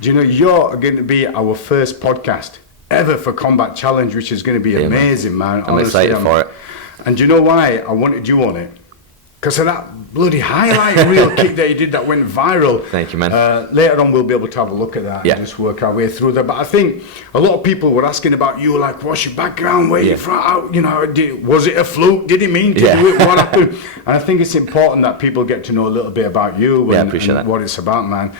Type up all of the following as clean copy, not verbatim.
Do you know, you're going to be our first podcast ever for Combat Challenge, which is going to be amazing, man. I'm excited for it. And do you know why I wanted you on it? Because of that bloody highlight reel kick that you did that went viral. Thank you, man. Later on, we'll be able to have a look at that and just work our way through that. But I think a lot of people were asking about you, like, what's your background? Where you from? How, you know, was it a fluke? Did he mean to do it? What happened? And I think it's important that people get to know a little bit about you and what it's about, man.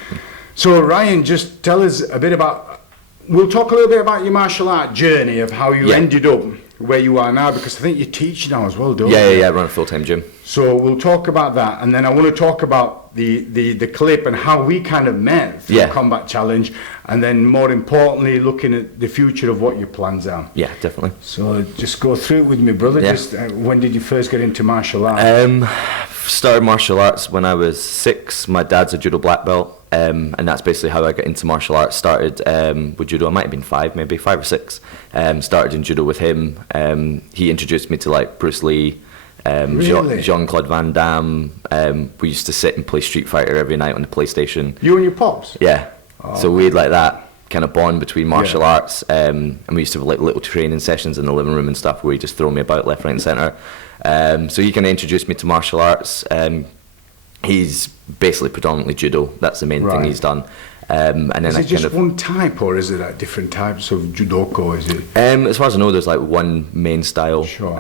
So, Ryan, just tell us a bit about... We'll talk a little bit about your martial art journey of how you ended up where you are now, because I think you teach now as well, don't you? Yeah, I run a full-time gym. So we'll talk about that, and then I want to talk about the clip and how we kind of met through Combat Challenge, and then more importantly, looking at the future of what your plans are. Yeah, definitely. So just go through it with me, brother. Just when did you first get into martial arts? Started martial arts when I was 6. My dad's a judo black belt. And that's basically how I got into martial arts. Started with judo, I might have been 5 or 6. Started in judo with him. He introduced me to like Bruce Lee, Really? Jean-Claude Van Damme. We used to sit and play Street Fighter every night on the PlayStation. You and your pops? Yeah. So we had like that kind of bond between martial arts, and we used to have like little training sessions in the living room and stuff where he just throw me about left, right and centre. So he kind of introduced me to martial arts. He's basically predominantly judo. That's the main thing he's done. And then is it just one type, or is it like different types of judoko? Is it? As far as I know, there's like one main style. Sure.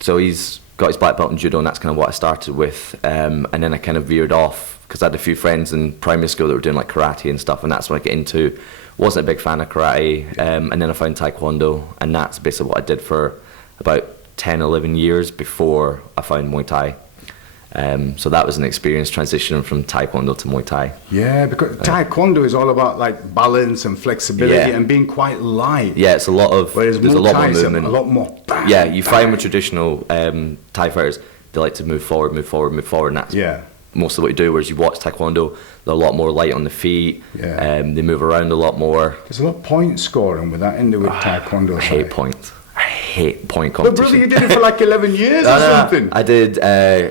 So he's got his black belt in judo, and that's kind of what I started with. And then I kind of veered off because I had a few friends in primary school that were doing like karate and stuff, and that's what I get into. Wasn't a big fan of karate, and then I found taekwondo, and that's basically what I did for about 10, 11 years before I found Muay Thai. So that was an experience transitioning from taekwondo to Muay Thai. Yeah, because taekwondo is all about like balance and flexibility and being quite light. Yeah, it's a lot of, whereas there's a lot more movement. A lot more bang, yeah, you find with traditional Thai fighters, they like to move forward, and that's most of what you do. Whereas you watch taekwondo, they're a lot more light on the feet. Yeah. They move around a lot more. There's a lot of point scoring with that, with taekwondo. I hate points. I hate point competition. But brother, you did it for like 11 years or something. I did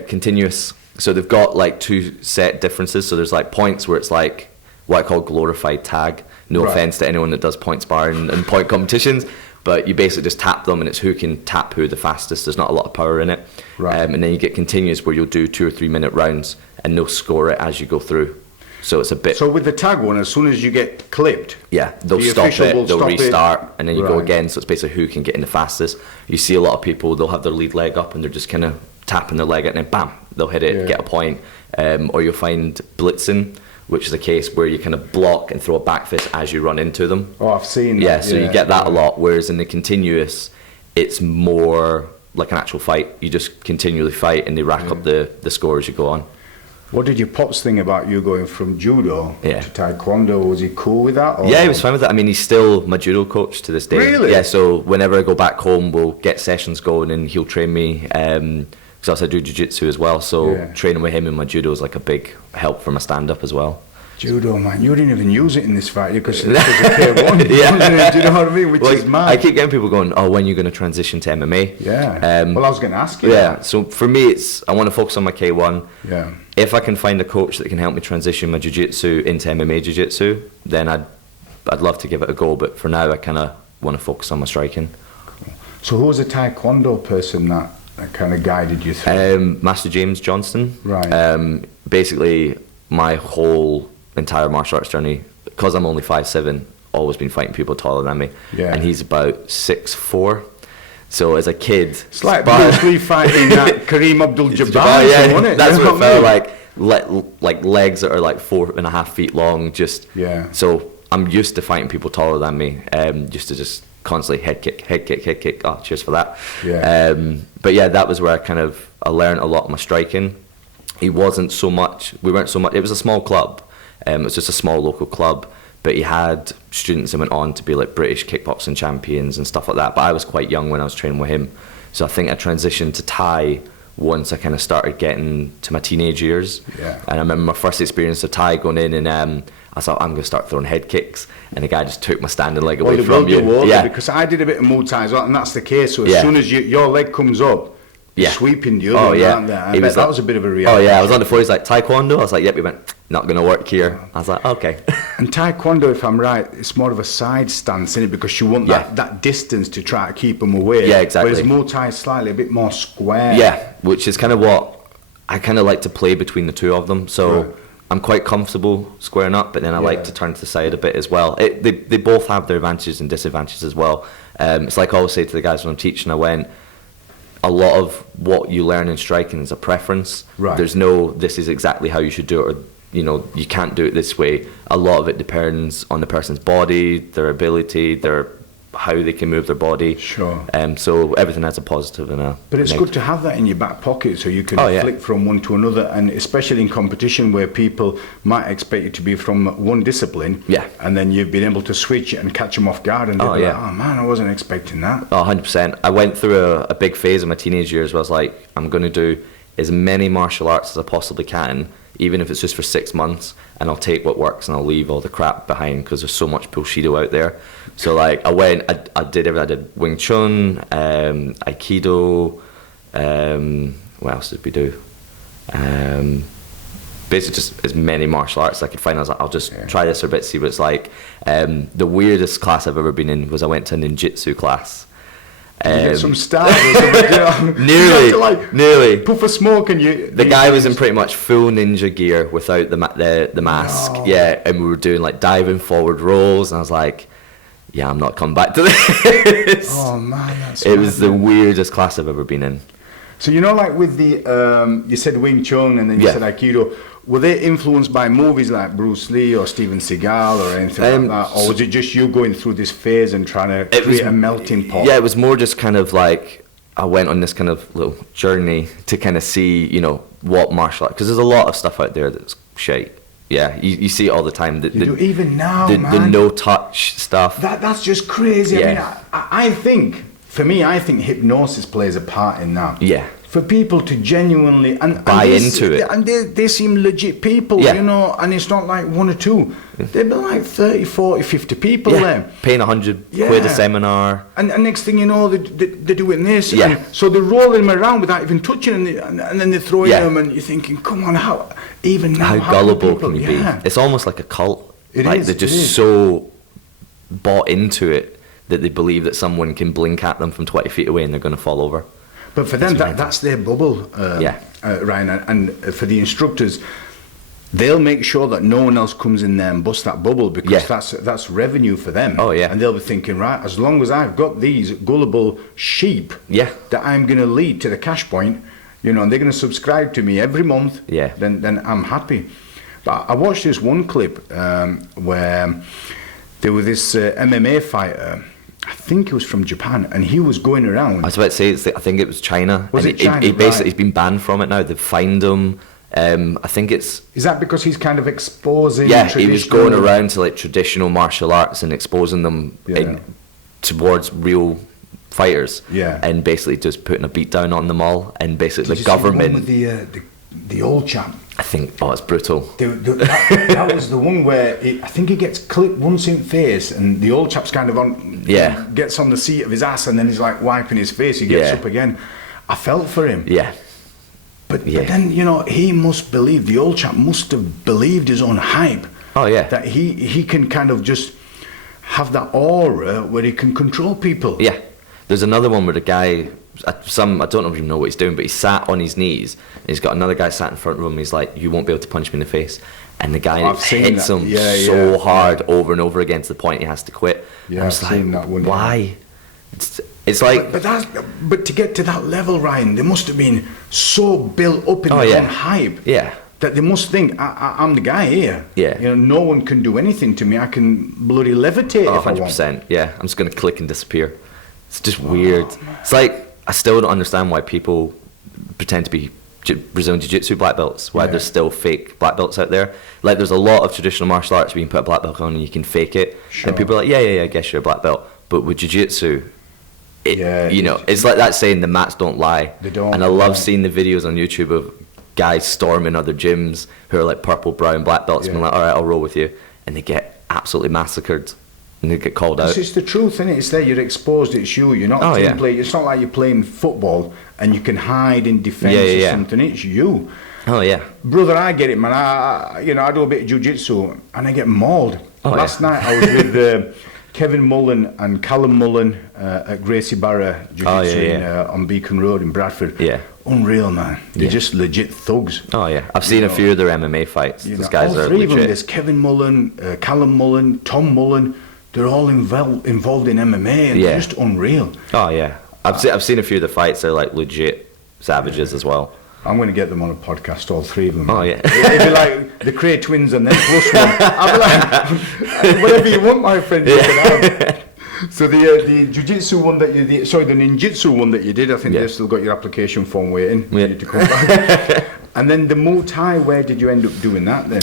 continuous. So they've got like 2 set differences. So there's like points where it's like what I call glorified tag. No offense to anyone that does point sparring and point competitions, but you basically just tap them and it's who can tap who the fastest. There's not a lot of power in it. And then you get continuous where you'll do 2 or 3 minute rounds and they'll score it as you go through. So it's a bit... So with the tag one, as soon as you get clipped... Yeah, they'll stop it, they'll restart, and then you go again. So it's basically who can get in the fastest. You see a lot of people, they'll have their lead leg up and they're just kind of tapping their leg and then bam, they'll hit it, get a point. Or you'll find blitzing, which is a case where you kind of block and throw a back fist as you run into them. Oh, I've seen that. Yeah, so you get that a lot, whereas in the continuous, it's more like an actual fight. You just continually fight and they rack up the score as you go on. What did your pops think about you going from judo to taekwondo? Was he cool with that? Or? Yeah, he was fine with that. I mean, he's still my judo coach to this day. Really? Yeah, so whenever I go back home, we'll get sessions going and he'll train me. Because also I do jiu-jitsu as well, so training with him in my judo is like a big help for my stand-up as well. Judo, man, you didn't even use it in this fight because it was a K1. Yeah. Do you know what I mean? Which is mad. I keep getting people going, oh, when are you going to transition to MMA? Yeah. Well, I was going to ask you that. So for me, I want to focus on my K1. Yeah. If I can find a coach that can help me transition my jiu-jitsu into MMA jiu-jitsu, then I'd love to give it a go. But for now, I kind of want to focus on my striking. Cool. So who was a taekwondo person that kind of guided you through? Master James Johnston. Right. Basically, my whole entire martial arts journey, because I'm only 5'7", always been fighting people taller than me. Yeah. And he's about 6'4". So as a kid, it's like Bruce Lee fighting that Kareem Abdul-Jabbar, wasn't it? That's what it felt like legs that are like 4.5 feet long. So I'm used to fighting people taller than me. Used to just constantly head kick. Oh, cheers for that. Yeah. But yeah, that was where I learned a lot of my striking. We weren't so much. It was a small club. It was just a small local club. But he had students that went on to be like British kickboxing champions and stuff like that. But I was quite young when I was training with him. So I think I transitioned to Thai once I kind of started getting to my teenage years. Yeah. And I remember my first experience of Thai going in and I thought, I'm going to start throwing head kicks. And the guy just took my standing leg away from you. Yeah. Because I did a bit of Muay Thai as well, and that's the case. So as soon as your leg comes up, sweeping the other one. That was a bit of a reality. Oh yeah, I was on the floor, he's like, taekwondo? I was like, yep. He went, not going to work here. I was like, okay. And Taekwondo, if I'm right, it's more of a side stance, in it, because you want that distance to try to keep them away. Yeah, exactly. Whereas Muay Thai is slightly a bit more square. Yeah, which is kind of what I kind of like to play between the two of them. So Right. I'm quite comfortable squaring up, but then I like to turn to the side a bit as well. They both have their advantages and disadvantages as well. It's like I always say to the guys when I'm teaching, a lot of what you learn in striking is a preference. Right. There's no, this is exactly how you should do it, or you can't do it this way. A lot of it depends on the person's body, their ability, how they can move their body. Sure. So everything has a positive and a But it's negative. good to have that in your back pocket, so you can Oh, yeah. flick from one to another, and especially in competition where people might expect you to be from one discipline, Yeah. and then you've been able to switch it and catch them off guard, and they'll Oh, be yeah. like, oh man, I wasn't expecting that. Oh, 100%. I went through a big phase in my teenage years where I was like, I'm going to do as many martial arts as I possibly can, even if it's just for 6 months, and I'll take what works and I'll leave all the crap behind, because there's so much Bushido out there. So like I went, I did everything. I did Wing Chun, Aikido, what else did we do? Basically just as many martial arts as I could find. I was like, I'll just try this for a bit, see what it's like. The weirdest class I've ever been in was I went to a ninjutsu class. You get some style or something, you know? Nearly, You have to, like, nearly. puff a smoke and you... The guy was in pretty much full ninja gear without the mask. No. Yeah, and we were doing like diving forward rolls, and I was like, yeah, I'm not coming back to this. Oh man, that's It was the mad. weirdest class I've ever been in. So like with the, you said Wing Chun and then you Yeah. said Aikido, were they influenced by movies like Bruce Lee or Steven Seagal or anything like that? Or was it just you going through this phase and trying to create a melting pot? Yeah, it was more just kind of like I went on this kind of little journey to kind of see, what martial art, because there's a lot of stuff out there that's shite. Yeah, you see it all the time. You do, even now, the man. no touch stuff. That's just crazy. Yeah. I think, for me, I think hypnosis plays a part in that. Yeah. For people to genuinely Buy into it. And they seem legit people, Yeah. and it's not like one or two. They'd be like 30, 40, 50 people Yeah, there. paying 100 quid Yeah. a seminar. And next thing you know, they're doing this. Yeah. And so they're rolling them around without even touching them, and then they're throwing Yeah. them, and you're thinking, come on, how even now, How do gullible people, can you yeah. be? It's almost like a cult. It Like is, they're it just is. so bought into it that they believe that someone can blink at them from 20 feet away and they're going to fall over. But for them, It's mental. that's their bubble, Yeah. Ryan. And for the instructors, they'll make sure that no one else comes in there and busts that bubble, because Yeah. that's revenue for them. Oh, yeah. And they'll be thinking, right, as long as I've got these gullible sheep Yeah. that I'm going to lead to the cash point, and they're going to subscribe to me every month, Yeah. then I'm happy. But I watched this one clip where there was this MMA fighter. I think he was from Japan, and he was going around. I was about to say, I think it was China. Was and it China? He basically Right. he's been banned from it now. They've fined him. I think it's... Is that because he's kind of exposing? Yeah, he was traditional- going around to like traditional martial arts and exposing them Yeah. towards real fighters. Yeah. And basically just putting a beat down on them all. And basically Did the you see the one government... with the old chap. I think, it's brutal. That was the one where I think he gets clipped once in face, and the old chap's kind of gets on the seat of his ass, and then he's like wiping his face. He gets Yeah. up again. I felt for him. Yeah. But Yeah. then he must believe, the old chap must have believed his own hype. Oh, yeah. That he can kind of just have that aura where he can control people. Yeah. There's another one where the guy, I don't even know what he's doing, but he sat on his knees. And he's got another guy sat in front of him. He's like, you won't be able to punch me in the face. And the guy I've seen hits that. him Yeah, so yeah, hard over and over again to the point he has to quit. Yeah, I'm I've just seen that one, yeah. why? It's like... But to get to that level, Ryan, they must have been so built up in Oh, their yeah. own hype. Yeah. That they must think, I'm the guy here. Yeah. No one can do anything to me. I can bloody levitate Oh, if I want. 100%. Yeah, I'm just going to click and disappear. It's just weird. It's like, I still don't understand why people pretend to be Brazilian Jiu-Jitsu black belts, why Yeah. there's still fake black belts out there. Like, there's a lot of traditional martial arts where you can put a black belt on and you can fake it. Sure. And people are like, yeah, I guess you're a black belt. But with Jiu-Jitsu, Yeah, it's like that saying, the mats don't lie. They don't, And I love yeah. seeing the videos on YouTube of guys storming other gyms who are like purple, brown, black belts, and Yeah. being like, all right, I'll roll with you. And they get absolutely massacred. And they get called out. It's the truth, isn't it? It's there. You're exposed. It's you. You're not Oh, yeah. It's not like you're playing football and you can hide in defence Yeah, or yeah. something. It's you. Oh yeah, brother, I get it, man. I do a bit of jiu-jitsu and I get mauled. Last night I was with Kevin Mullen and Callum Mullen at Gracie Barra Jiu-Jitsu on Beacon Road in Bradford. Yeah. Unreal, man. They're just legit thugs. Oh yeah, I've seen a few of their MMA fights. These guys all are three legit. of them. There's Kevin Mullen, Callum Mullen, Tom Mullen. They're all involved in MMA, and they're just unreal. Oh yeah, I've seen a few of the fights. They're like legit savages as well. I'm going to get them on a podcast, all three of them. Oh yeah, it'd be like the Cray twins and then plus one. I'll be like, whatever you want, my friend. You can have. So the jiu-jitsu one that you did, sorry, the ninjutsu one that you did, I think they've still got your application form waiting for you to come back. And then the Muay Thai, where did you end up doing that then?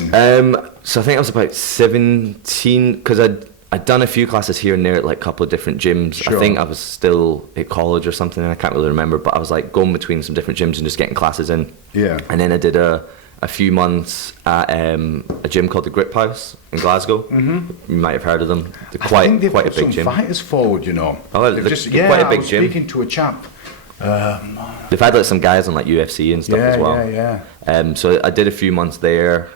So I think I was about 17, because I'd done a few classes here and there at like a couple of different gyms. Sure. I think I was still at college or something, and I can't really remember, but I was like going between some different gyms and just getting classes in. Yeah. And then I did a few months at a gym called the Grip House in Glasgow. Mm-hmm. You might have heard of them. They're quite a big gym. Some fighters forward, you know. Oh, they're quite a big gym. I was speaking to a chap. They've had like some guys on like UFC and stuff as well. Yeah. So I did a few months there,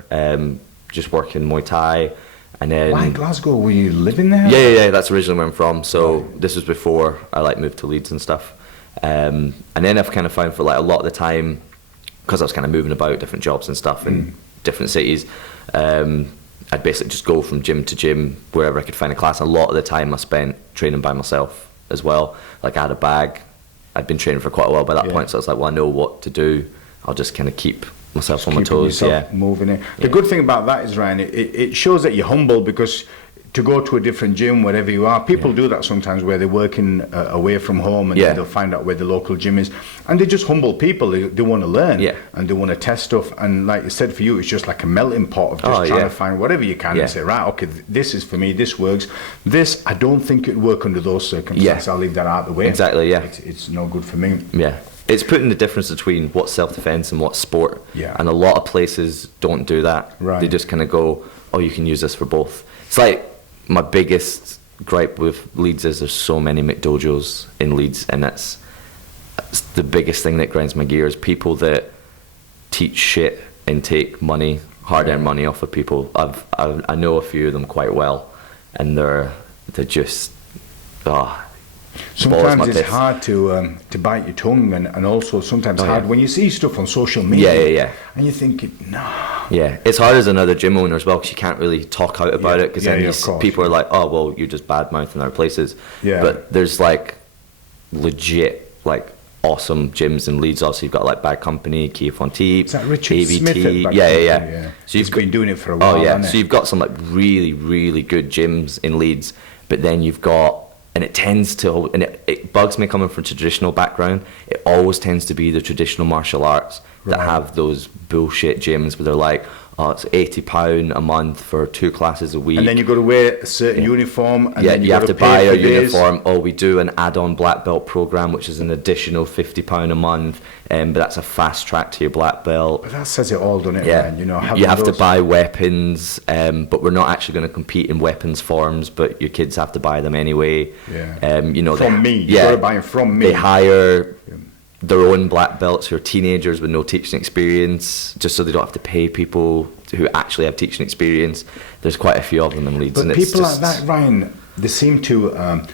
just working Muay Thai. And then, why Glasgow? Were you living there? Yeah. That's originally where I'm from. So this was before I like moved to Leeds and stuff. And then I've kind of found for like a lot of the time, because I was kind of moving about different jobs and stuff in different cities, I'd basically just go from gym to gym wherever I could find a class. A lot of the time I spent training by myself as well. Like I had a bag. I'd been training for quite a while by that point, so I was like, well, I know what to do. I'll just kind of keep myself on my toes. Moving it. The good thing about that is, Ryan, it shows that you're humble, because to go to a different gym wherever you are, people do that sometimes where they're working away from home, and they'll find out where the local gym is, and they're just humble people. They want to learn and they want to test stuff, and like you said, for you it's just like a melting pot of just trying to find whatever you can and say, right, okay, this is for me, this works, this I don't think it'd work under those circumstances, I'll leave that out of the way. Exactly. It's no good for me. It's putting the difference between what's self-defense and what's sport. And a lot of places don't do that. They just kind of go, oh, you can use this for both. It's like, my biggest gripe with Leeds is there's so many McDojos in Leeds, and that's the biggest thing that grinds my gears. People that teach shit and take money, hard-earned money off of people. I know a few of them quite well, and they're just sometimes it's hard to bite your tongue, and also sometimes hard when you see stuff on social media. And you think, no. Yeah, it's hard as another gym owner as well, because you can't really talk out about it, because then people are like, oh, well, you're just bad mouthing other places. But there's like legit like awesome gyms in Leeds. Also, you've got like Bad Company, Kia Fonteep, is that Richard AVT. Smith at Bad Company? So you've been doing it for a while. So you've got some like really, really good gyms in Leeds, but then you've got, and it tends to, and it bugs me coming from a traditional background, it always tends to be the traditional martial arts that have those bullshit gyms where they're like, oh, it's £80 a month for 2 classes a week. And then you've got to wear a certain uniform. And then you have to buy a uniform. Oh, we do an add-on black belt program, which is an additional £50 a month. But that's a fast track to your black belt. But that says it all, doesn't it, man? You know, you have to buy weapons, but we're not actually going to compete in weapons forms, but your kids have to buy them anyway. You know, from me. You've got to buy them from me. They hire their own black belts who are teenagers with no teaching experience, just so they don't have to pay people who actually have teaching experience. There's quite a few of them in Leeds. But and people like that, Ryan, they seem to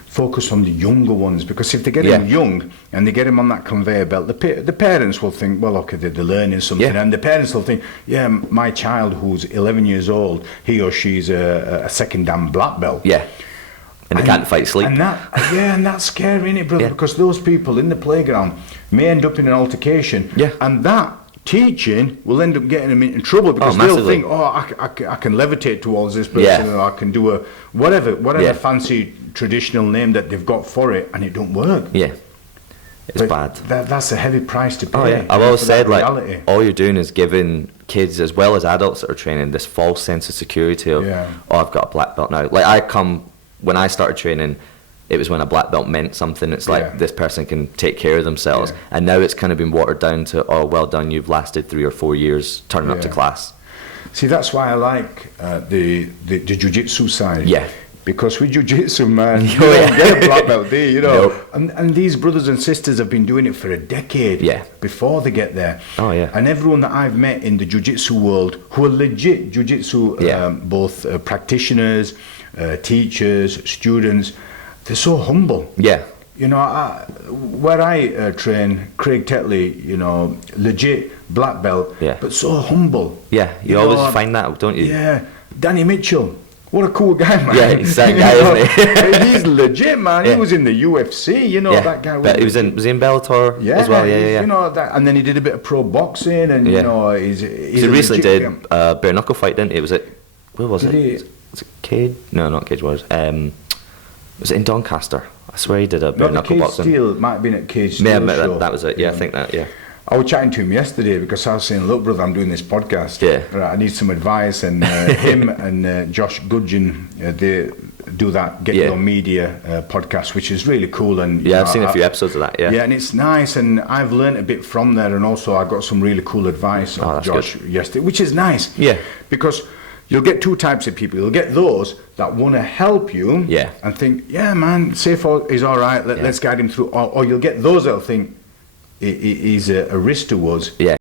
focus on the younger ones, because if they get them young and they get them on that conveyor belt, the parents will think, well, okay, they're learning something, and the parents will think, my child who's 11 years old, he or she's a second dan black belt. And they can't fight sleep. And that's scary, innit, brother? Because those people in the playground may end up in an altercation, and that teaching will end up getting them into trouble, because they'll think, I can levitate towards this person, or I can do a whatever fancy traditional name that they've got for it, and it don't work. It's bad. That's a heavy price to pay. I've always said, like, all you're doing is giving kids as well as adults that are training this false sense of security of, I've got a black belt now. Like when I started training, it was when a black belt meant something. It's like this person can take care of themselves, and now it's kind of been watered down to, oh, well done, you've lasted 3 or 4 years turning up to class. See, that's why I like the jiu-jitsu side. Because with jiu-jitsu, man, you don't get a black belt, do you? You know, and these brothers and sisters have been doing it for a decade before they get there. Oh yeah. And everyone that I've met in the jiu-jitsu world who are legit jiu-jitsu, both practitioners, teachers, students, they're so humble. Yeah. You know, where I train, Craig Tetley, you know, legit black belt, but so humble. Yeah, you always find that, don't you? Yeah. Danny Mitchell. What a cool guy, man. Yeah, he's that guy, isn't he? He's legit, man. He was in the UFC, you know, that guy. But was he in Bellator as well? Yeah. You know, that, and then he did a bit of pro boxing, and you know, he's he recently did a bare knuckle fight, didn't he? Was it? Where was it? Was it Cage? No, not Cage Warriors. Was it in Doncaster? I swear he did a bare knuckle boxing. Steel might have been at Cage Steel. Yeah, that was it. Yeah, I think that. Yeah. I was chatting to him yesterday because I was saying, look, brother, I'm doing this podcast. Yeah. Right, I need some advice. And him and Josh Gudgeon, they do that Get Your Media podcast, which is really cool. And I've seen a few episodes of that, Yeah, and it's nice. And I've learned a bit from there. And also I got some really cool advice of Josh yesterday, which is nice. Yeah. Because you'll get two types of people. You'll get those that want to help you and think, yeah, man, safe is all right. Let's guide him through. Or you'll get those that'll think, he's a risk to us. Yeah.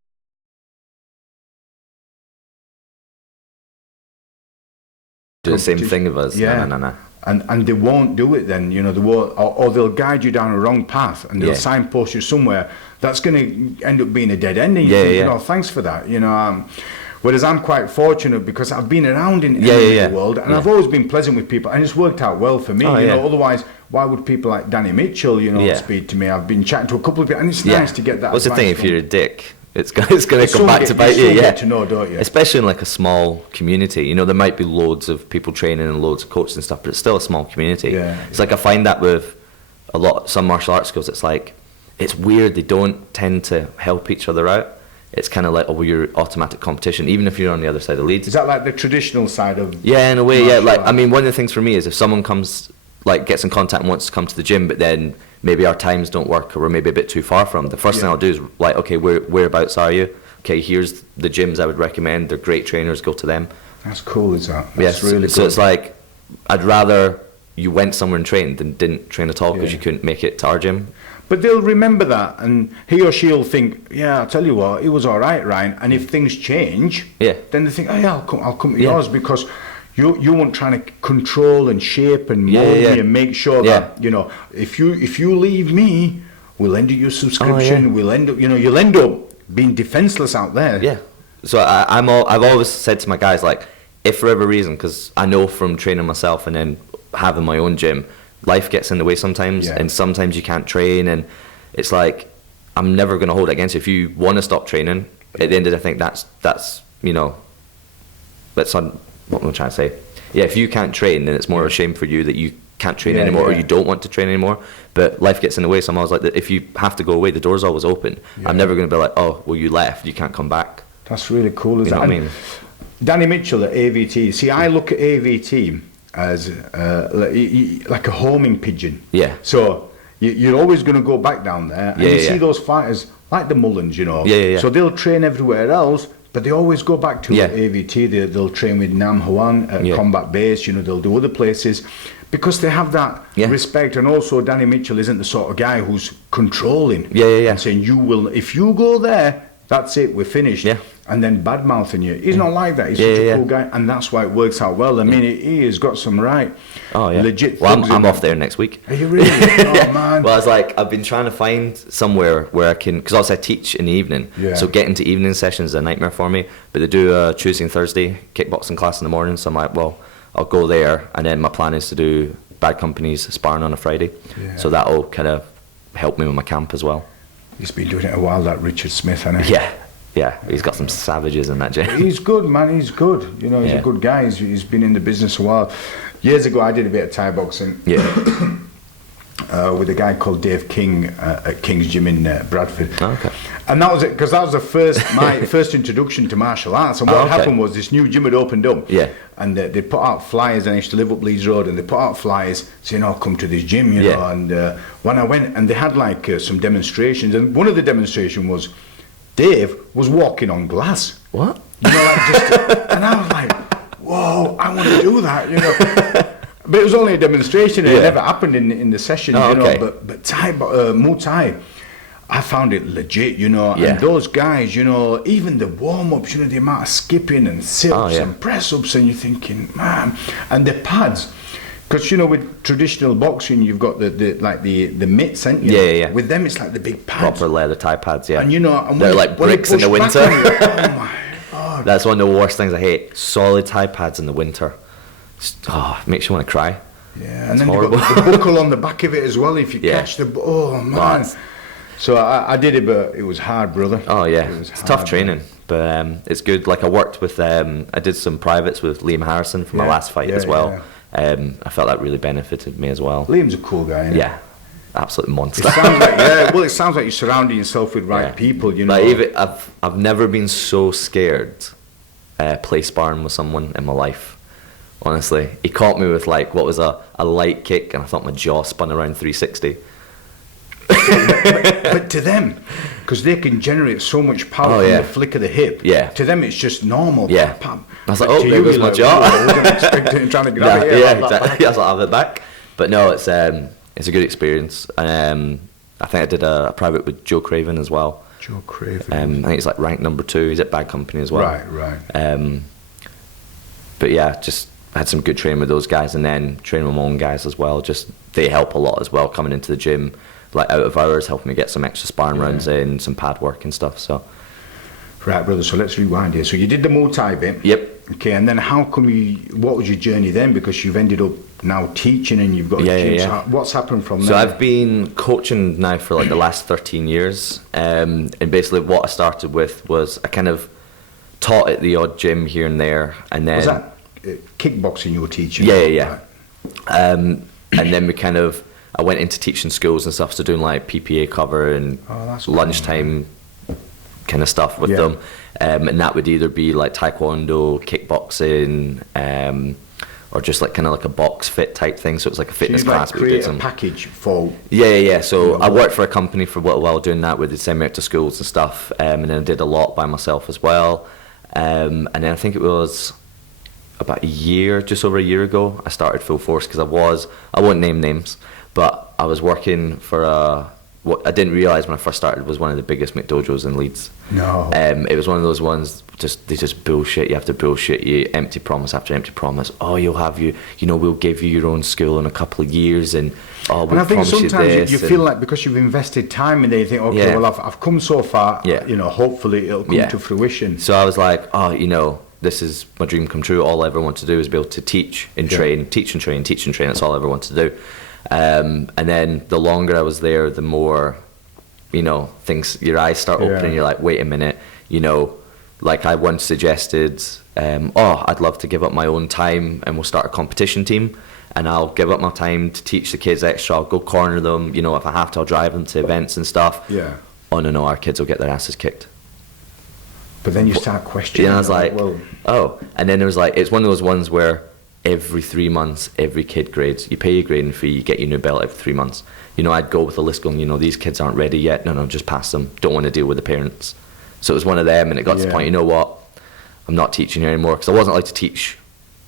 Do the same thing of us. Yeah. No. And they won't do it then, you know, they won't, or they'll guide you down a wrong path and they'll signpost you somewhere that's going to end up being a dead end. You know, thanks for that, you know. Whereas I'm quite fortunate because I've been around in the world and I've always been pleasant with people and it's worked out well for me. You know, otherwise, why would people like Danny Mitchell, you know, speak to me? I've been chatting to a couple of people and it's nice to get that. What's the thing? If you're a dick, it's going to come back to bite you. Yeah, to know, don't you? Especially in like a small community. You know, there might be loads of people training and loads of coaches and stuff, but it's still a small community. Yeah. It's like I find that with some martial arts schools. It's like it's weird. They don't tend to help each other out. It's kind of like, you're automatic competition, even if you're on the other side of the leads. Is that like the traditional side of? Yeah, in a way, yeah. Like, I mean, one of the things for me is if someone gets in contact and wants to come to the gym, but then maybe our times don't work or we're maybe a bit too far from, the first thing I'll do is like, okay, whereabouts are you? Okay, here's the gyms I would recommend. They're great trainers, go to them. That's cool, is that? That's really cool. So it's like, I'd rather you went somewhere and trained than didn't train at all because you couldn't make it to our gym. But they'll remember that, and he or she'll think, yeah, I'll tell you what, it was all right, Ryan. And if things change, then they think, oh yeah, I'll come to yours because you weren't trying to control and shape and mold me and make sure that, you know, if you leave me, we'll end up your subscription. We'll end up, you know, you'll end up being defenseless out there. Yeah. So I've always said to my guys, like, if for every reason, because I know from training myself and then having my own gym, life gets in the way sometimes, and sometimes you can't train, and it's like I'm never going to hold it against you. If you want to stop training, at the end of the day, I think that's you know, what am I trying to say? Yeah, if you can't train, then it's more a shame for you that you can't train anymore or you don't want to train anymore. But life gets in the way, so I'm always like, if you have to go away, the door's always open. I'm never going to be like, oh, well, you left, you can't come back. That's really cool. You know what I mean? Danny Mitchell at AVT. See, I look at AVT as like a homing pigeon. Yeah. So you're always going to go back down there, and you see those fighters like the Mullins, you know. So they'll train everywhere else, but they always go back to AVT. They'll train with Nam Hwan at Combat Base. You know, they'll do other places because they have that respect. And also, Danny Mitchell isn't the sort of guy who's controlling. And saying you will, if you go there, that's it, we're finished. And then bad mouthing you. He's not like that. He's such a cool guy, and that's why it works out well. I mean, he has got some legit. Well, I'm off there next week. Are you really? Oh man. Well, I was like, I've been trying to find somewhere where I can, because also I teach in the evening, so getting to evening sessions is a nightmare for me. But they do a Tuesday and Thursday kickboxing class in the morning, so I'm like, well, I'll go there, and then my plan is to do Bad Company's sparring on a Friday. So that'll kind of help me with my camp as well. He's been doing it a while, that Richard Smith, hasn't he? Yeah, he's got some savages in that gym. He's good, man. He's good. You know, he's a good guy. He's been in the business a while. Years ago, I did a bit of Thai boxing. With a guy called Dave King at King's Gym in Bradford. Okay. And that was it, because that was my first introduction to martial arts. And what happened was this new gym had opened up. And they put out flyers, and I used to live up Leeds Road, and they put out flyers saying, oh, come to this gym, you know. And when I went, and they had like some demonstrations, and one of the demonstrations was Dave was walking on glass. What? You know, like and I was like, whoa, I want to do that, you know. But it was only a demonstration. It never happened in the session, you know. But Muay Thai, I found it legit, you know. And those guys, you know, even the warm-ups, you know, the amount of skipping and sit-ups and press-ups, and you're thinking, man, and the pads. Because, you know, with traditional boxing, you've got the mitts, ain't you? Yeah. With them, it's like the big pads. Proper leather Thai pads, yeah. And, you know, and they're like bricks in the winter. Oh, my God. That's one of the worst things I hate. Solid Thai pads in the winter. It makes you want to cry. Yeah, and then you've got the buckle on the back of it as well if you catch the... Oh, man. So I did it, but it was hard, brother. Oh, yeah. It's tough training, but it's good. Like, I worked with... I did some privates with Liam Harrison for my last fight as well. Yeah. I felt that really benefited me as well. Liam's a cool guy, isn't he? Yeah, absolute monster. It sounds like, it sounds like you're surrounding yourself with right people, you know. Like even, I've never been so scared play sparring with someone in my life. Honestly, he caught me with like what was a light kick, and I thought my jaw spun around 360. but to them, because they can generate so much power from the flick of the hip. Yeah. To them, it's just normal. Yeah. Pam. I was like, oh, there goes my jaw. I wasn't expecting trying to grab it. Yeah, exactly. I was like, I'll have it back. But no, it's a good experience. I think I did a private with Joe Craven as well. Joe Craven. I think he's like ranked number 2. He's at Bad Company as well. Right. But yeah, just had some good training with those guys, and then training with my own guys as well. Just they help a lot as well coming into the gym, like out of hours, helping me get some extra sparring rounds in, some pad work and stuff. So. Right, brother, so let's rewind here. So you did the Muay Thai bit. Yep. Okay, and then what was your journey then? Because you've ended up now teaching and you've got gyms. So what's happened from there? So I've been coaching now for like the last 13 years. And basically what I started with was I kind of taught at the odd gym here and there. And then... Was that kickboxing you were teaching? Yeah. Right. And then I went into teaching schools and stuff, so doing like PPA cover and lunchtime kind of stuff with them, and that would either be like taekwondo, kickboxing, or just like kind of like a box fit type thing. So it's like a fitness class. Like create a package for. Yeah. So I worked for a company for a little while doing that, with the send me out to schools and stuff, and then I did a lot by myself as well. And then I think it was about just over a year ago, I started full force because I won't name names, but I was working for what I didn't realise when I first started was one of the biggest McDojos in Leeds. No. It was one of those ones, they just bullshit. You have to bullshit you, empty promise after empty promise. Oh, we'll give you your own school in a couple of years, and we'll and I think promise sometimes you feel like because you've invested time in it, you think, okay, well, I've come so far, hopefully it'll come to fruition. So I was like, this is my dream come true. All I ever want to do is be able to teach and train, teach and train. That's all I ever want to do. And then the longer I was there, the more, your eyes start opening. You're like, wait a minute, like I once suggested, I'd love to give up my own time and we'll start a competition team, and I'll give up my time to teach the kids extra. I'll go corner them, if I have to, I'll drive them to events and stuff. Yeah. Oh no, our kids will get their asses kicked. But then you start questioning. And I was like, and then there was like, it's one of those ones where every 3 months, every kid grades. You pay your grading fee, you get your new belt every 3 months. I'd go with a list going, these kids aren't ready yet. No, just pass them. Don't want to deal with the parents. So it was one of them, and it got to the point, I'm not teaching here anymore, because I wasn't allowed to teach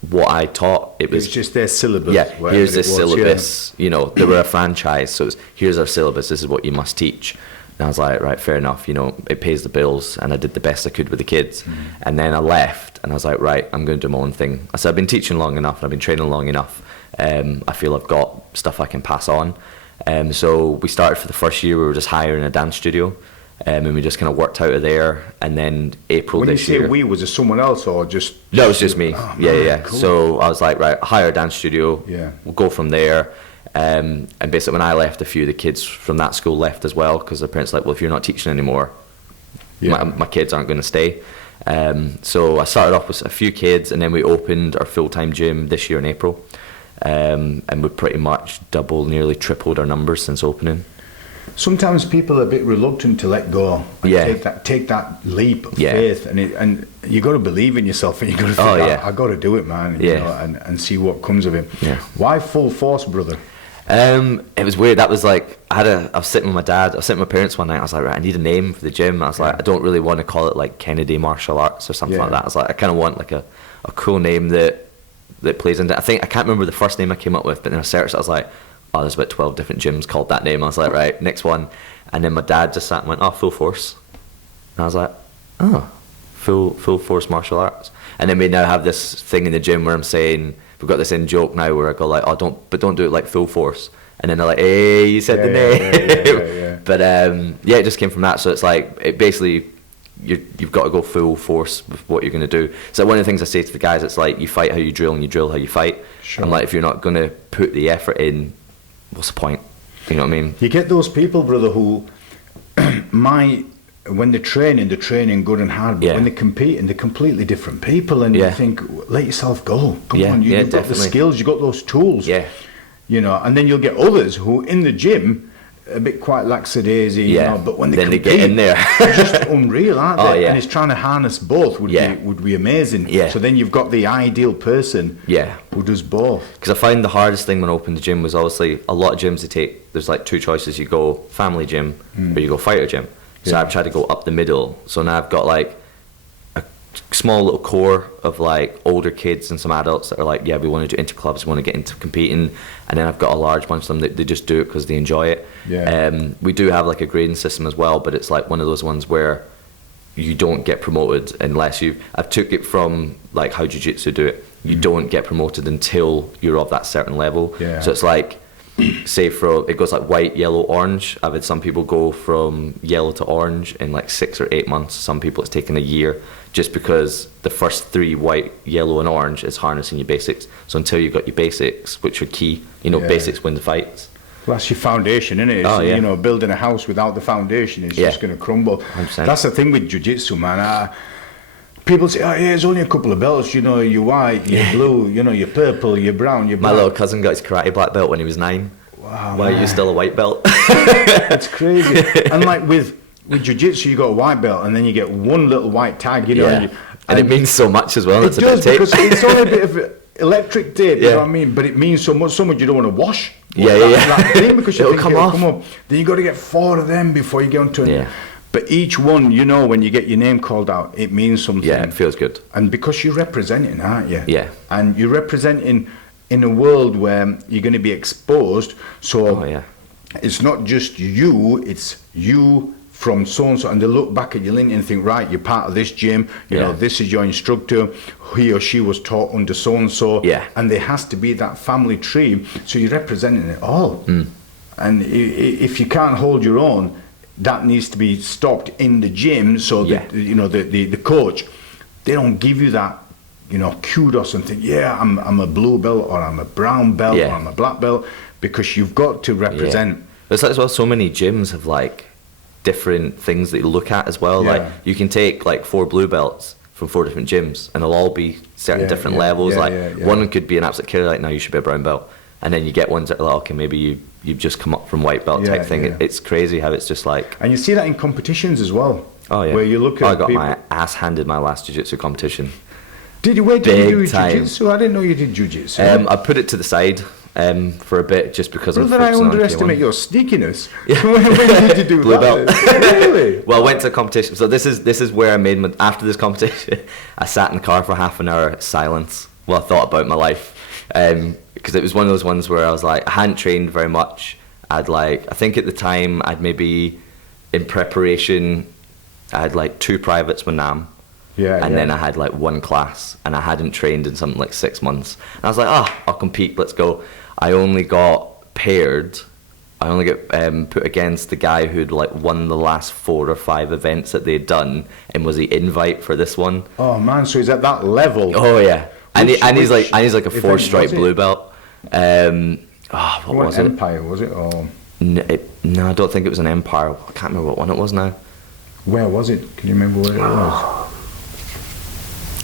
what I taught. It was just their syllabus. Yeah, here's the syllabus. They were a franchise, so it was, here's our syllabus, this is what you must teach. And I was like, right, fair enough, it pays the bills, and I did the best I could with the kids. Mm-hmm. And then I left, and I was like, right, I'm going to do my own thing. I said, I've been teaching long enough, and I've been training long enough. I feel I've got stuff I can pass on. So we started for the first year, we were just hiring a dance studio, and we just kind of worked out of there. And then April this year... When you say we, was it someone else or just... No, it was just me. Oh, yeah. Cool. So I was like, right, hire a dance studio, we'll go from there. And basically when I left, a few of the kids from that school left as well, because their parents were like, well, if you're not teaching anymore, my kids aren't going to stay. So I started off with a few kids, and then we opened our full-time gym this year in April. And we pretty much nearly tripled our numbers since opening. Sometimes people are a bit reluctant to let go and take that leap of faith, and you got to believe in yourself, and you got to think, I got to do it, man, and see what comes of it. Yeah. Why Full Force, brother? It was weird. That was like, I was sitting with my dad, I was sitting with my parents one night, I was like, right, I need a name for the gym. I was like, I don't really want to call it like Kennedy Martial Arts or something like that. I was like, I kind of want like a cool name that that plays into it. I can't remember the first name I came up with, but then I searched, I was like, oh, there's about 12 different gyms called that name. I was like, right, next one. And then my dad just sat and went, oh, Full Force. And I was like, oh, Full Force Martial Arts. And then we now have this thing in the gym where I'm saying, we've got this in joke now where I go like, oh, don't do it like Full Force. And then they're like, hey, you said the name. Yeah. But yeah, it just came from that. So it's like, it basically, you've got to go full force with what you're going to do. So one of the things I say to the guys, it's like, you fight how you drill and you drill how you fight. Sure. And like, if you're not going to put the effort in, what's the point? You know what I mean? You get those people, brother, who when they're training good and hard, but when they're competing, they're completely different people, and you think, let yourself go. Come on, you've got the skills, you've got those tools. Yeah. You know, and then you'll get others who in the gym a bit quite lackadaisy, you know, but when they compete, they get in there, they're just unreal, aren't they? And it's trying to harness both would be amazing. Yeah. So then you've got the ideal person who does both. Because I find the hardest thing when I opened the gym was obviously a lot of gyms there's like two choices. You go family gym or you go fighter gym. So I've tried to go up the middle. So now I've got like a small little core of like older kids and some adults that are like, we want to do interclubs, we want to get into competing. And then I've got a large bunch of them that they just do it because they enjoy it. We do have like a grading system as well, but it's like one of those ones where you don't get promoted unless I've took it from like how jiu-jitsu do it. You don't get promoted until you're of that certain level. So it's like, say it goes like white, yellow, orange. I've had some people go from yellow to orange in like 6 or 8 months. Some people it's taken a year, just because the first 3, white, yellow and orange, is harnessing your basics. So until you've got your basics, which are key, basics win the fights. Well, that's your foundation, isn't it? You know, building a house without the foundation is just going to crumble. 100%. That's the thing with jiu-jitsu, man. People say, oh, it's only a couple of belts, you know, you're white, you're blue, you know, you're purple, you're brown, you're black. My little cousin got his karate black belt when he was 9. Wow. Why are you still a white belt? That's crazy. And like with jiu-jitsu, you got a white belt and then you get one little white tag, you know. And it means so much as well. It does, because it's only a bit of electric tape, you know what I mean? But it means so much you don't want to wash. That thing, because you think it'll come up. Then you got to get 4 of them before you get onto it. But each one, you know, when you get your name called out, it means something. Yeah, it feels good. And because you're representing, aren't you? Yeah. And you're representing in a world where you're going to be exposed. So it's not just you, it's you from so-and-so. And they look back at your LinkedIn and think, right, you're part of this gym. You know, this is your instructor. He or she was taught under so-and-so. And there has to be that family tree. So you're representing it all. And if you can't hold your own, that needs to be stopped in the gym, so that, you know, the coach, they don't give you that, you know, kudos and think, I'm a blue belt, or I'm a brown belt, or I'm a black belt, because you've got to represent. It's like as well, so many gyms have like different things that you look at as well. Like you can take like 4 blue belts from 4 different gyms, and they'll all be certain different levels. One could be an absolute killer, like, now you should be a brown belt. And then you get ones that are like, okay, maybe you've just come up from white belt type thing. It's crazy how it's just like... And you see that in competitions as well. Oh, yeah. Where you look at I got my ass handed my last jiu-jitsu competition. Did you? Where did you do jiu-jitsu? I didn't know you did jiu-jitsu. I put it to the side for a bit, just because I'm focusing on I underestimate your sneakiness. When did you do blue that? Belt. Really? Well, I went to a competition. So this is where I made after this competition, I sat in the car for half an hour, silence, while I thought about my life. Because it was one of those ones where I was like, I hadn't trained very much. I think at the time I'd maybe, in preparation, I had like 2 privates with NAM. And then I had like 1 class, and I hadn't trained in something like 6 months. And I was like, I'll compete, let's go. I only got paired. I only get put against the guy who'd like won the last 4 or 5 events that they'd done, and was the invite for this one. Oh man, so he's at that level. Oh yeah. And he's like a 4-stripe blue belt. What was it? Empire, was it? Or no, I don't think it was an Empire. I can't remember what one it was now. Where was it? Can you remember where it was?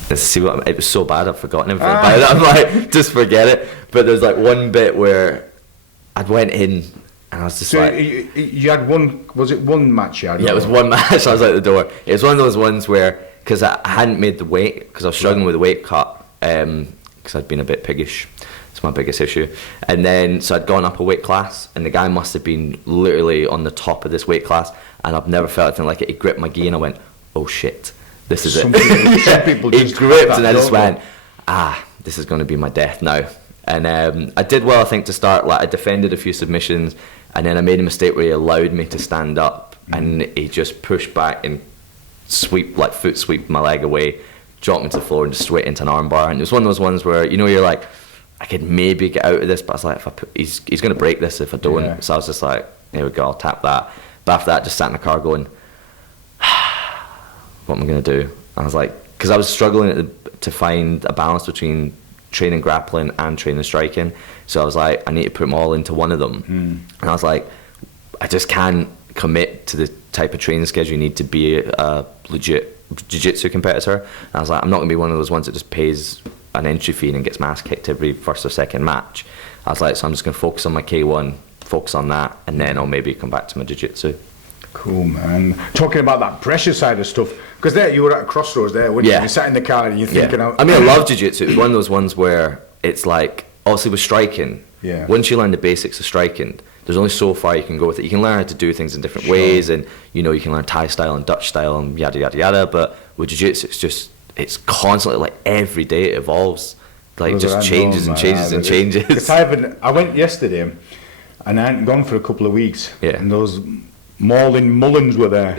Let's see it was so bad I've forgotten everything about it. I'm like, just forget it. But there's like one bit where I'd went in and I was just you had one, was it one match you had? Yeah, it was one match. I was out the door. It was one of those ones where, because I hadn't made the weight, because I was struggling with the weight cut, because I'd been a bit piggish. It's my biggest issue. And then, so I'd gone up a weight class, and the guy must have been literally on the top of this weight class, and I've never felt anything like it. He gripped my gi, and I went, oh shit, this is some people he just gripped, and I just went, this is going to be my death now. And I did well, I think, to start. Like, I defended a few submissions, and then I made a mistake where he allowed me to stand up, and he just pushed back and foot sweep my leg away, dropped me to the floor, and just straight into an armbar. And it was one of those ones where, you're like, I could maybe get out of this, but I was like, he's going to break this if I don't. Yeah. So I was just like, here we go, I'll tap that. But after that, just sat in the car going, what am I going to do? I was like, because I was struggling to find a balance between training grappling and training striking. So I was like, I need to put them all into one of them. And I was like, I just can't commit to the type of training schedule you need to be a legit jiu-jitsu competitor. And I was like, I'm not going to be one of those ones that just pays an entry fee and gets my ass kicked every first or second match. I was like, so I'm just going to focus on my K1, focus on that, and then I'll maybe come back to my jiu-jitsu. Cool, man. Talking about that pressure side of stuff, because there you were at a crossroads there, weren't you? You sat in the car and you're thinking out. I mean, I love jiu-jitsu. It's one of those ones where it's like, obviously with striking, once you learn the basics of striking, there's only so far you can go with it. You can learn how to do things in different ways, and you can learn Thai style and Dutch style and yada yada yada. But with jiu-jitsu, it's constantly, like, every day it evolves, like, it just changes and changes and changes. I went yesterday, and I hadn't gone for a couple of weeks, and those mauling Mullins were there.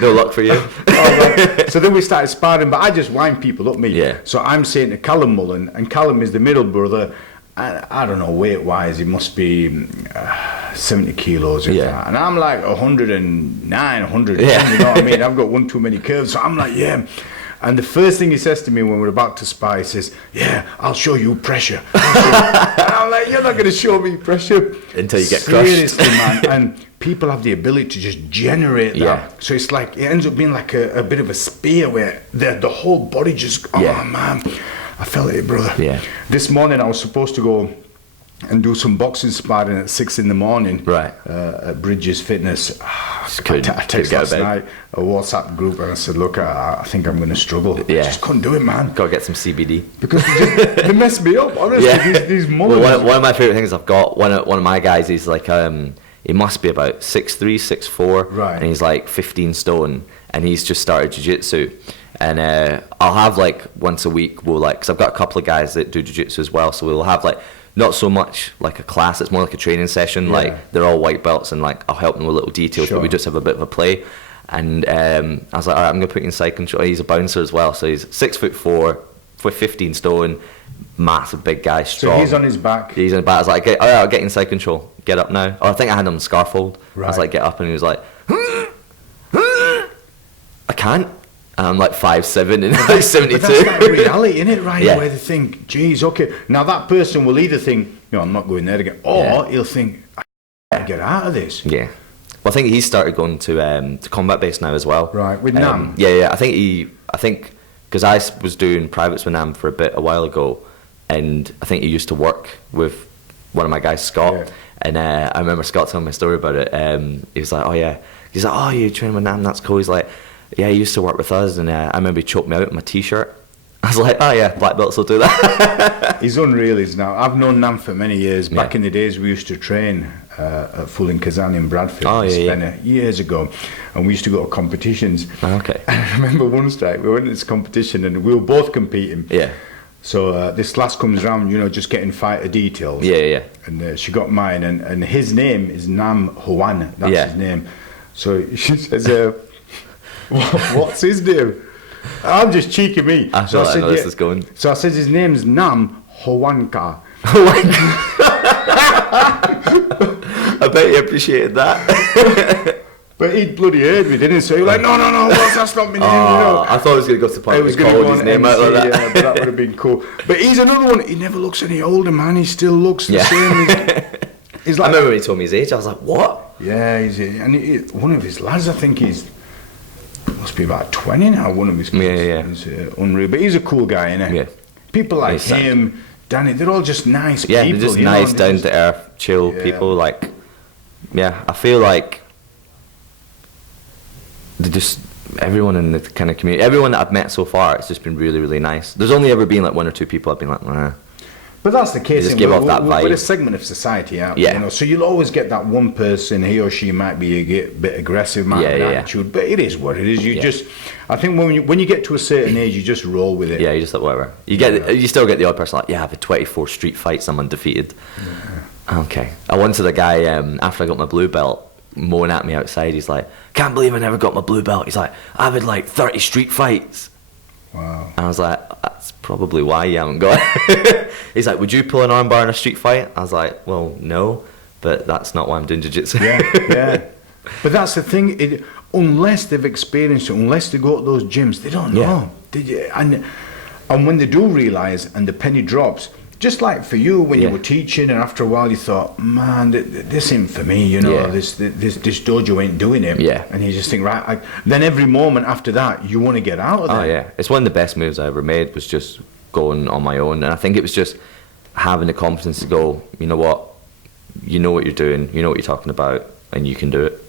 No luck for you. So then we started sparring, but I just wind people up, me. So I'm saying to Callum Mullen, and Callum is the middle brother. I don't know, weight-wise, he must be 70 kilos. And I'm like 109, 110, you know what I mean? I've got one too many curves. So I'm like, And the first thing he says to me when we're about to spar, he says, I'll show you pressure. And I'm like, you're not going to show me pressure. Until you get crushed. Seriously, man. And people have the ability to just generate that. So it's like, it ends up being like a bit of a spear where the whole body just, oh man. I felt it, brother. This morning I was supposed to go and do some boxing sparring at 6 a.m. At Bridges Fitness. I texted last night a WhatsApp group and I said, look, I think I'm going to struggle. I just couldn't do it, man. Got to get some CBD. Because they messed me up, honestly. These Mullins. Well, one of my favourite things I've got, one of my guys, he's like, he must be about 6'3", 6'4", and he's like 15 stone, and he's just started jiu-jitsu. And I'll have, like, once a week, because I've got a couple of guys that do jiu-jitsu as well, so we'll have, like, not so much like a class, it's more like a training session. Like, they're all white belts, and, like, I'll help them with little details, but we just have a bit of a play. And I was like, all right, I'm going to put you in side control. He's a bouncer as well, so he's 6'4", with 15 stone, massive big guy, strong. So he's on his back. He's on his back. I was like, all right, I'll get in side control. Get up now. Oh, I think I had him scarfold. I was like, get up, and he was like, I can't. And I'm like 5'7" and like 72. But that's like reality, isn't it? Right, where they think, geez, okay. Now that person will either think, I'm not going there again, or he'll think, I can't get out of this. Yeah. Well, I think he started going to combat base now as well. Right, with Nam. Yeah. I think because I was doing privates with Nam for a while ago, and I think he used to work with one of my guys, Scott. And I remember Scott telling me a story about it. He was like, oh yeah. He's like, oh, you train with Nam? That's cool. He's like, yeah, he used to work with us, and I remember he choked me out in my t-shirt. I was like, oh yeah, black belts will do that. He's unreal, he's now. I've known Nam for many years. Back in the days, we used to train at Full in Kazan in Bradford, years ago, and we used to go to competitions. Okay. And I remember one strike, we went to this competition, and we were both competing. Yeah. So this lass comes round, just getting fighter details. Yeah. And she got mine, and his name is Nam Huan. That's his name. So she says, what's his name? I'm just cheeky me. I know this is going. So I said his name's Nam Howanka. I bet you appreciated that. But he'd bloody heard me, didn't he? So he was like, no, that's not my name. I thought he was going to go to the point where he called his name out like that. Yeah, but that would have been cool. But he's another one, he never looks any older, man. He still looks the same. He's like, I remember when he told me his age, I was like, what? Yeah, one of his lads, I think must be about 20 now, one of his kids. He's unreal. But he's a cool guy, innit? Yeah. People like him, Danny, they're all just nice people. Yeah, they're just nice, down-to-earth, chill people. Like, I feel like they're just, everyone in the kind of community, everyone that I've met so far, it's just been really, really nice. There's only ever been like one or two people I've been like, nah. But that's the case. Just give off that vibe. We're a segment of society, aren't we? Yeah. You know, so you'll always get that one person, he or she might be a bit aggressive, might have an attitude, but it is what it is. You just, I think when you get to a certain age, you just roll with it. Yeah, you just like, whatever. You still get the odd person like, yeah, I have a 24 street fights, I'm undefeated. Yeah. Okay. I once had a guy, after I got my blue belt, moaning at me outside. He's like, can't believe I never got my blue belt. He's like, I've had like 30 street fights. Wow. And I was like, that's probably why you haven't got it. He's like, would you pull an armbar in a street fight? I was like, well, no, but that's not why I'm doing jiu-jitsu. Yeah. But that's the thing, unless they've experienced it, unless they go to those gyms, they don't know. And when they do realise and the penny drops, just like for you when you were teaching, and after a while you thought, man, this ain't for me, you know, this dojo ain't doing it. Yeah. And you just think, right, then every moment after that, you want to get out of there. Oh, yeah. It's one of the best moves I ever made, was just going on my own. And I think it was just having the confidence to go, you know what you're doing, you know what you're talking about, and you can do it.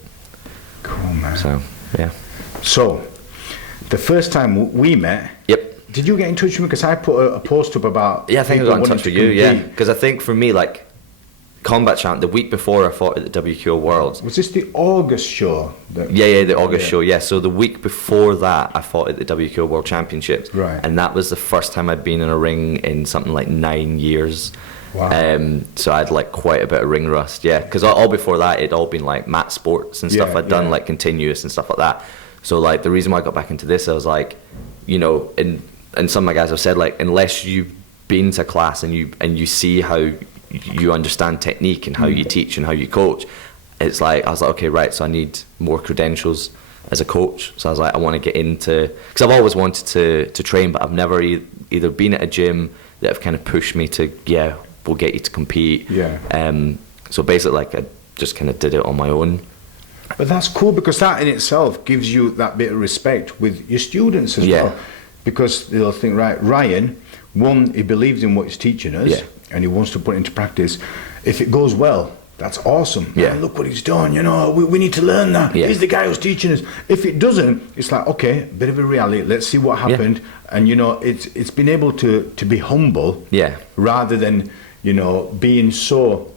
Cool, man. So, yeah. So, the first time we met, did you get in touch with me? Because I put a post up about... Yeah, I think I got in touch with you, because I think for me, like, Combat Champ, the week before I fought at the WQO Worlds... Was this the August show? The August show, So the week before that, I fought at the WQO World Championships. Right. And that was the first time I'd been in a ring in something like 9 years. Wow. So I had, like, quite a bit of ring rust, because all before that, it'd all been, like, mat sports and stuff. I'd done, like, continuous and stuff like that. So, like, the reason why I got back into this, I was like, you know, and some of my guys have said, like, unless you've been to class and you see how you understand technique and how you teach and how you coach, it's like, I was like, okay, right, so I need more credentials as a coach. So I was like, I want to get into, because I've always wanted to train, but I've never either been at a gym that have kind of pushed me to, we'll get you to compete. So basically, like, I just kind of did it on my own. But that's cool, because that in itself gives you that bit of respect with your students as well. Because they'll think, right, Ryan, one, he believes in what he's teaching us, and he wants to put it into practice. If it goes well, that's awesome. Man, look what he's done, you know, we need to learn that. He's the guy who's teaching us. If it doesn't, it's like, okay, bit of a reality, let's see what happened. And, you know, it's been able to be humble, rather than, you know, being so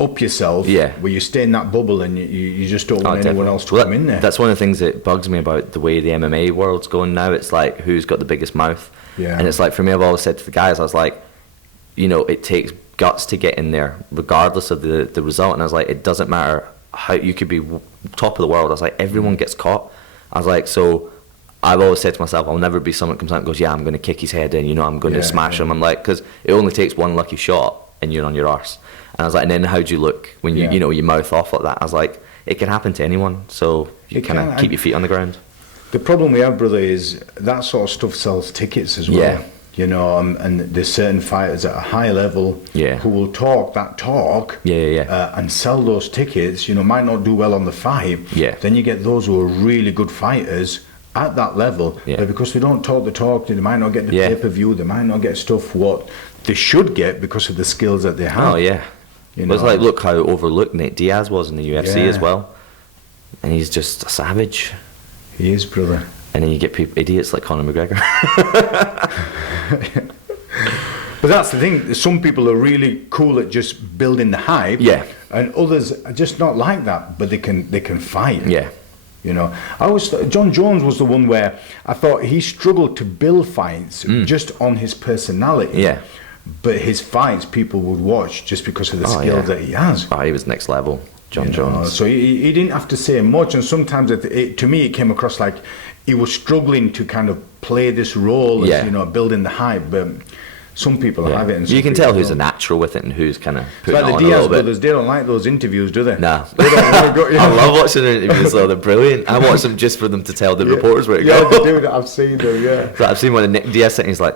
up yourself, where you stay in that bubble and you just don't want anyone else to come in there. That's one of the things that bugs me about the way the MMA world's going now. It's like, who's got the biggest mouth? And it's like, for me, I've always said to the guys, I was like, you know, it takes guts to get in there, regardless of the result. And I was like, it doesn't matter how you could be top of the world. I was like, everyone gets caught. I was like, so I've always said to myself, I'll never be someone that comes out and goes, I'm going to kick his head in, you know, I'm going to smash him. I'm like, because it only takes one lucky shot and you're on your arse. And I was like, and then how do you look when you know, you mouth off like that? I was like, it can happen to anyone, so you kind of keep your feet on the ground. The problem we have, brother, is that sort of stuff sells tickets as well. You know, and there's certain fighters at a high level who will talk that talk and sell those tickets, you know, might not do well on the fight. Then you get those who are really good fighters at that level, but because they don't talk the talk, they might not get the pay-per-view, they might not get stuff what they should get because of the skills that they have. You know? It's like, look how overlooked Nate Diaz was in the UFC as well. And he's just a savage. He is, brother. And then you get idiots like Conor McGregor. But that's the thing. Some people are really cool at just building the hype. And others are just not like that, but they can fight. You know, John Jones was the one where I thought he struggled to build fights just on his personality. But his fights people would watch just because of the skill that he has. He was next level, John Jones. So he didn't have to say much, and sometimes to me it came across like he was struggling to kind of play this role as, you know, building the hype. But some people have it. And you can tell who's a natural with it and who's kind of putting it on a little bit. Like the Diaz brothers, they don't like those interviews, do they? Nah. They don't want to go, I love watching their interviews though, they're brilliant. I watch them just for them to tell the reporters where to go. They do that, I've seen them, So I've seen one of Nick Diaz sitting, he's like,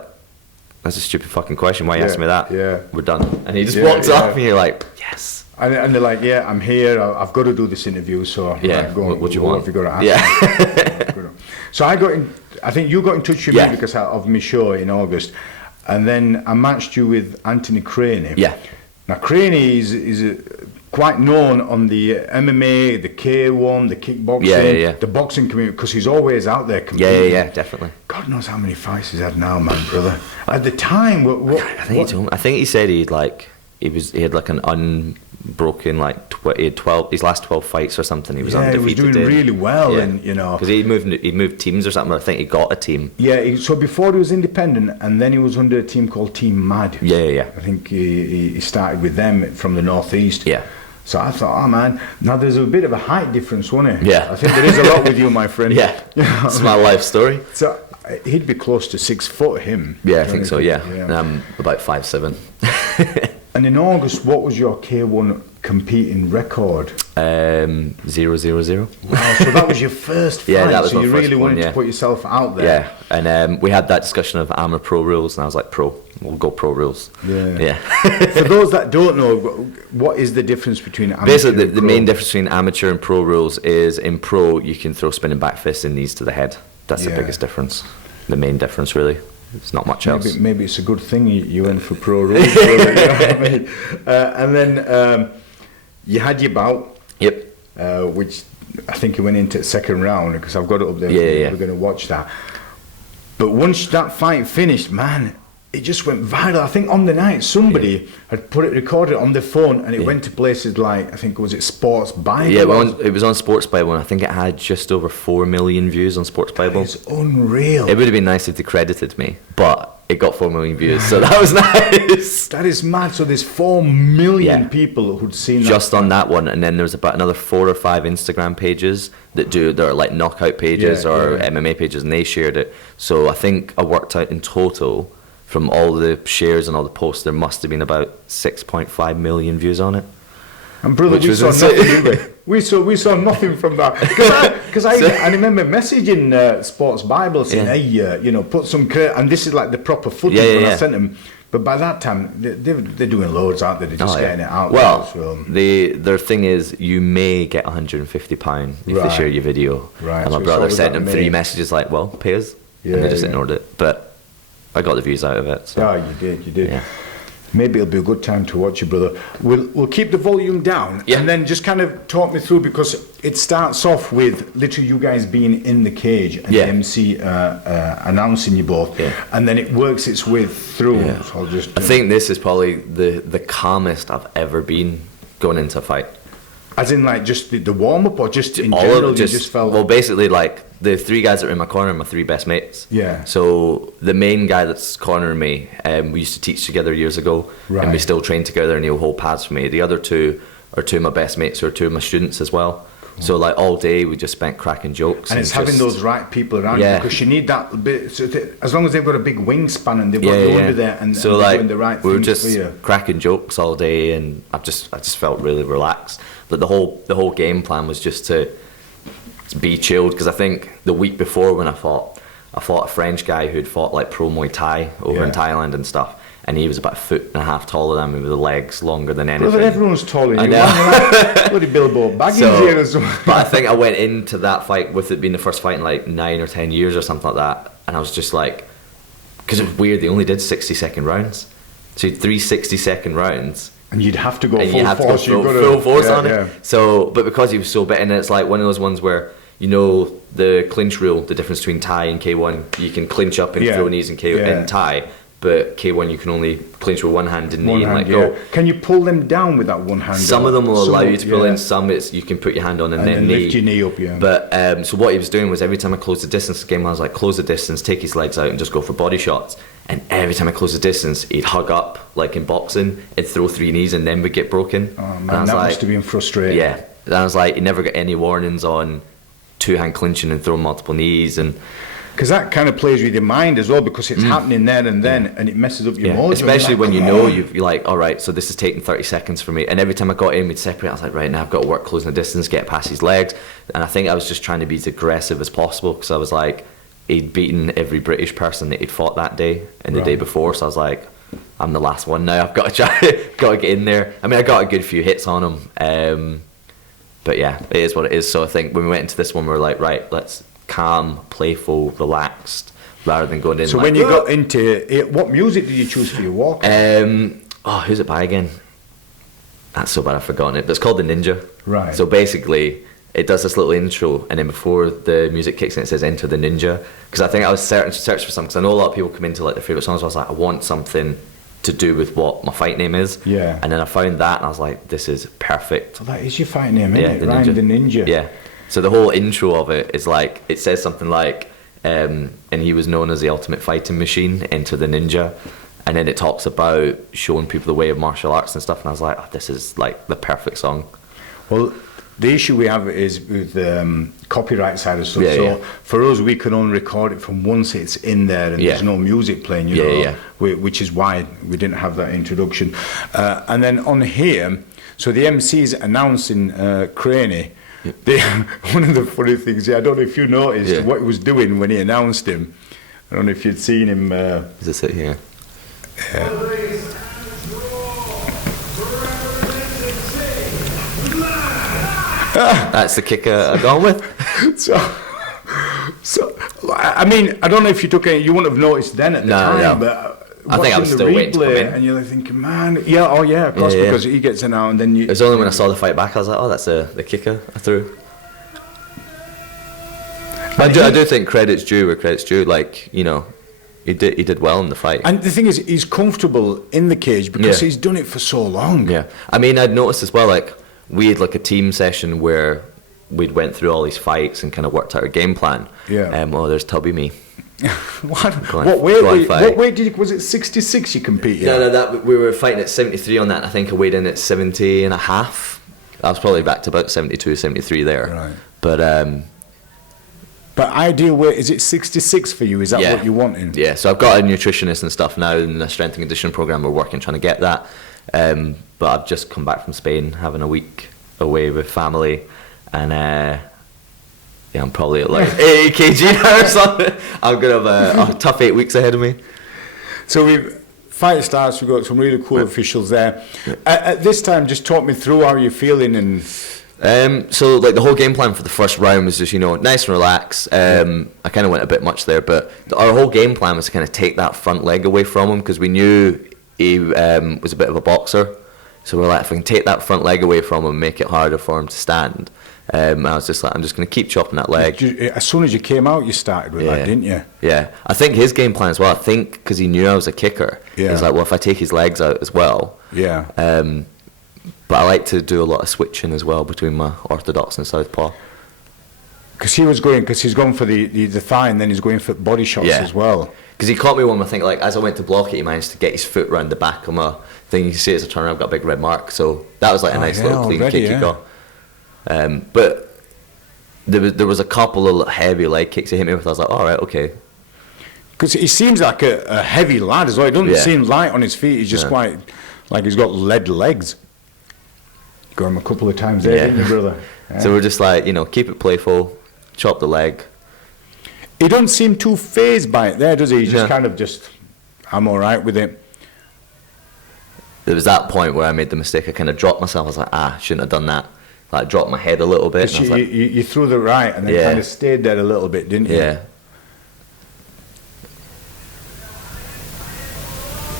that's a stupid fucking question, why you asking me that? We're done. And he just walks off and you're like, yes. And they're like, I'm here, I've got to do this interview, so go on, what do you want? Have you got to ask? So I think you got in touch with me because of my show in August, and then I matched you with Anthony Craney. Now Craney is quite known on the MMA, the K1, the kickboxing, the boxing community, because he's always out there competing. Yeah, definitely. God knows how many fights he's had now, man, brother. At the time, I think he said he had like an unbroken he had 12 his last 12 fights or something. He was undefeated. He was doing really well, and because he moved teams or something. I think he got a team. Yeah, so before he was independent, and then he was under a team called Team Mad. Yeah. I think he started with them from the northeast. Yeah. So I thought, oh man, now there's a bit of a height difference, wasn't it? Yeah. I think there is a lot with you, my friend. Yeah. It's my life story. So he'd be close to 6 foot, him. Yeah, I think so. Yeah. And I'm about 5'7". And in August, what was your K1 competing record? 0-0-0. Wow, so that was your first fight. Yeah, that was so my you first really one, wanted to put yourself out there. Yeah, and we had that discussion of amateur pro rules, and I was like, we'll go pro rules. Yeah. For those that don't know, what is the difference between amateur Basically, and pro? the main difference between amateur and pro rules is in pro, you can throw spinning back fists and knees to the head. That's the biggest difference. The main difference, really. It's not much else. Maybe it's a good thing you went for pro rules. You know what I mean? And then you had your bout. Yep. Which I think you went into the second round, because I've got it up there. Yeah. We're going to watch that. But once that fight finished, man, it just went viral. I think on the night somebody had recorded it on their phone, and it went to places like, I think, was it Sports Bible? Yeah, it was on Sports Bible, and I think it had just over 4 million views on Sports Bible. It's unreal. It would have been nice if they credited me, but it got 4 million views, so that was nice. That is mad. So there's 4 million people who'd seen that. Just on that one, and then there's about another 4 or 5 Instagram pages that are like knockout pages or MMA pages, and they shared it. So I think I worked out in total, from all the shares and all the posts, there must have been about 6.5 million views on it. And brother, we saw nothing, did we? We saw nothing from that. Because I remember messaging Sports Bible saying, hey, put some credit, and this is like the proper footage when I sent them. But by that time, they're doing loads out there. They're just getting it out. Well, there, their thing is, you may get £150 if they share your video. Right. And my brother sent them 3 messages like, well, pay us. And they just ignored it. But I got the views out of it. So. Oh, you did. Yeah. Maybe it'll be a good time to watch it, brother. We'll keep the volume down, and then just kind of talk me through, because it starts off with literally you guys being in the cage and the MC announcing you both, and then it works its way through. Yeah. So I think this is probably the calmest I've ever been going into a fight. As in, like, just the warm up, or just in general, you just felt. Well, basically, like, the 3 guys that are in my corner are my 3 best mates. Yeah. So the main guy that's cornering me, we used to teach together years ago, and we still train together, and he'll hold pads for me. The other 2 are 2 of my best mates, who are 2 of my students as well. Cool. So like all day we just spent cracking jokes. And it's having those right people around you, because you need that bit. So as long as they've got a big wingspan and they've got the under there, and so and like, they're doing the right we were things just for you. cracking jokes all day, and I just felt really relaxed. But the whole game plan was just to be chilled, because I think the week before when I fought a French guy who'd fought like pro Muay Thai over in Thailand and stuff, and he was about 1.5 feet taller than me, with the legs longer than anything. Brother, everyone's taller than you. Like, bloody Bilbo Baggins here as well. But I think I went into that fight with it being the first fight in like 9 or 10 years or something like that, and I was just like, because it was weird, they only did 60-second rounds, so you had 3 60-second rounds. And you'd have to go and full you have force. To go full force on it. So, but because he was so bit, and it's like one of those ones where, you know, the clinch rule, the difference between Thai and K1, you can clinch up and throw knees in Thai, but K1 you can only clinch with one hand and knee and let go. Can you pull them down with that one hand? Some of them will allow you to pull in, some it's you can put your hand on and then lift your knee up, But so what he was doing was, every time I closed the distance game, I was like, close the distance, take his legs out and just go for body shots. And every time I closed the distance, he'd hug up like in boxing and throw 3 knees, and then we'd get broken. Oh man, that must have been frustrating. Yeah, and I was like, he never got any warnings on 2-hand clinching and throwing multiple knees, and because that kind of plays with your mind as well, because it's happening there and then, and it messes up your mojo. Especially when you know you're like, all right, so this is taking 30 seconds for me. And every time I got in, we'd separate. I was like, right, now I've got to work closing the distance, get past his legs. And I think I was just trying to be as aggressive as possible, because I was like, he'd beaten every British person that he'd fought that day and the day before. So I was like, I'm the last one now. I've got to try, got to get in there. I mean, I got a good few hits on him. But yeah, it is what it is. So I think when we went into this one, we were like, right, let's calm, playful, relaxed, rather than going in. So like, when you got into it, what music did you choose for your walk? Who's it by again? That's so bad I've forgotten it, but it's called The Ninja. Right. So basically, it does this little intro, and then before the music kicks in, it says "Enter the Ninja." Because I think I was searching for something, because I know a lot of people come into like their favourite songs, so I was like, I want something to do with what my fight name is. Yeah. And then I found that, and I was like, this is perfect. Well, that is your fight name, isn't it? Ryan the Ninja. Yeah. So the whole intro of it is like, it says something like, and he was known as the ultimate fighting machine, Enter the Ninja. And then it talks about showing people the way of martial arts and stuff, and I was like, oh, this is like the perfect song. Well, the issue we have is with the copyright side of stuff. Yeah, so yeah. for us, we can only record it from once it's in there, and there's no music playing, you know, which is why we didn't have that introduction. And then on here, so the MC's announcing Craney. One of the funny things, I don't know if you noticed what he was doing when he announced him. I don't know if you'd seen him. Is this it here? That's the kicker I've gone with. So, I mean, I don't know if you took any. You wouldn't have noticed then at the time, but I think I was still waiting to come in. And you're like thinking, man, of course, because he gets it now, and then you. It was only when I saw the fight back, I was like, oh, that's the kicker I threw. I do think credit's due where credit's due. Like, you know, he did well in the fight. And the thing is, he's comfortable in the cage because he's done it for so long. Yeah, I mean, I'd noticed as well, like, we had like a team session where we'd went through all these fights and kind of worked out a game plan. Yeah. There's Tubby me. What weight did you, was it 66 you competed? No, we were fighting at 73 on that, and I think I weighed in at 70 and a half. I was probably back to about 72, 73 there. Right. But ideal weight, is it 66 for you? Is that what you're wanting? Yeah, so I've got a nutritionist and stuff now in the strength and conditioning program. We're working trying to get that. But I've just come back from Spain, having a week away with family, and I'm probably at like 80 kg now or something. I'm going to have a tough 8 weeks ahead of me. So fight starts, we've got some really cool officials there. At this time, just talk me through how you're feeling and... So like the whole game plan for the first round was just, you know, nice and relax. I kind of went a bit much there, but our whole game plan was to kind of take that front leg away from him, because we knew he was a bit of a boxer. So we're like, if we can take that front leg away from him, make it harder for him to stand. I was just like, I'm just going to keep chopping that leg. As soon as you came out, you started with that, didn't you? Yeah. I think his game plan as well, I think because he knew I was a kicker, he's like, well, if I take his legs out as well. Yeah. But I like to do a lot of switching as well between my orthodox and southpaw. Because he's gone for the thigh, and then he's going for body shots as well. Because he caught me one, I think, like, as I went to block it, he managed to get his foot round the back of my thing. You can see it as I turn around, I've got a big red mark. So that was like a nice little clean kick he got. But there was a couple of heavy leg kicks he hit me with. I was like, all right, okay. Because he seems like a heavy lad as well. He doesn't seem light on his feet. He's just quite, like he's got lead legs. Got him a couple of times there, didn't you, brother? Yeah. So we're just like, you know, keep it playful, chop the leg. He don't seem too phased by it there, does he? He's just kind of I'm all right with it. There was that point where I made the mistake. I kind of dropped myself. I was like, I shouldn't have done that. Like, dropped my head a little bit. And you threw the right and then kind of stayed there a little bit, didn't you? Yeah.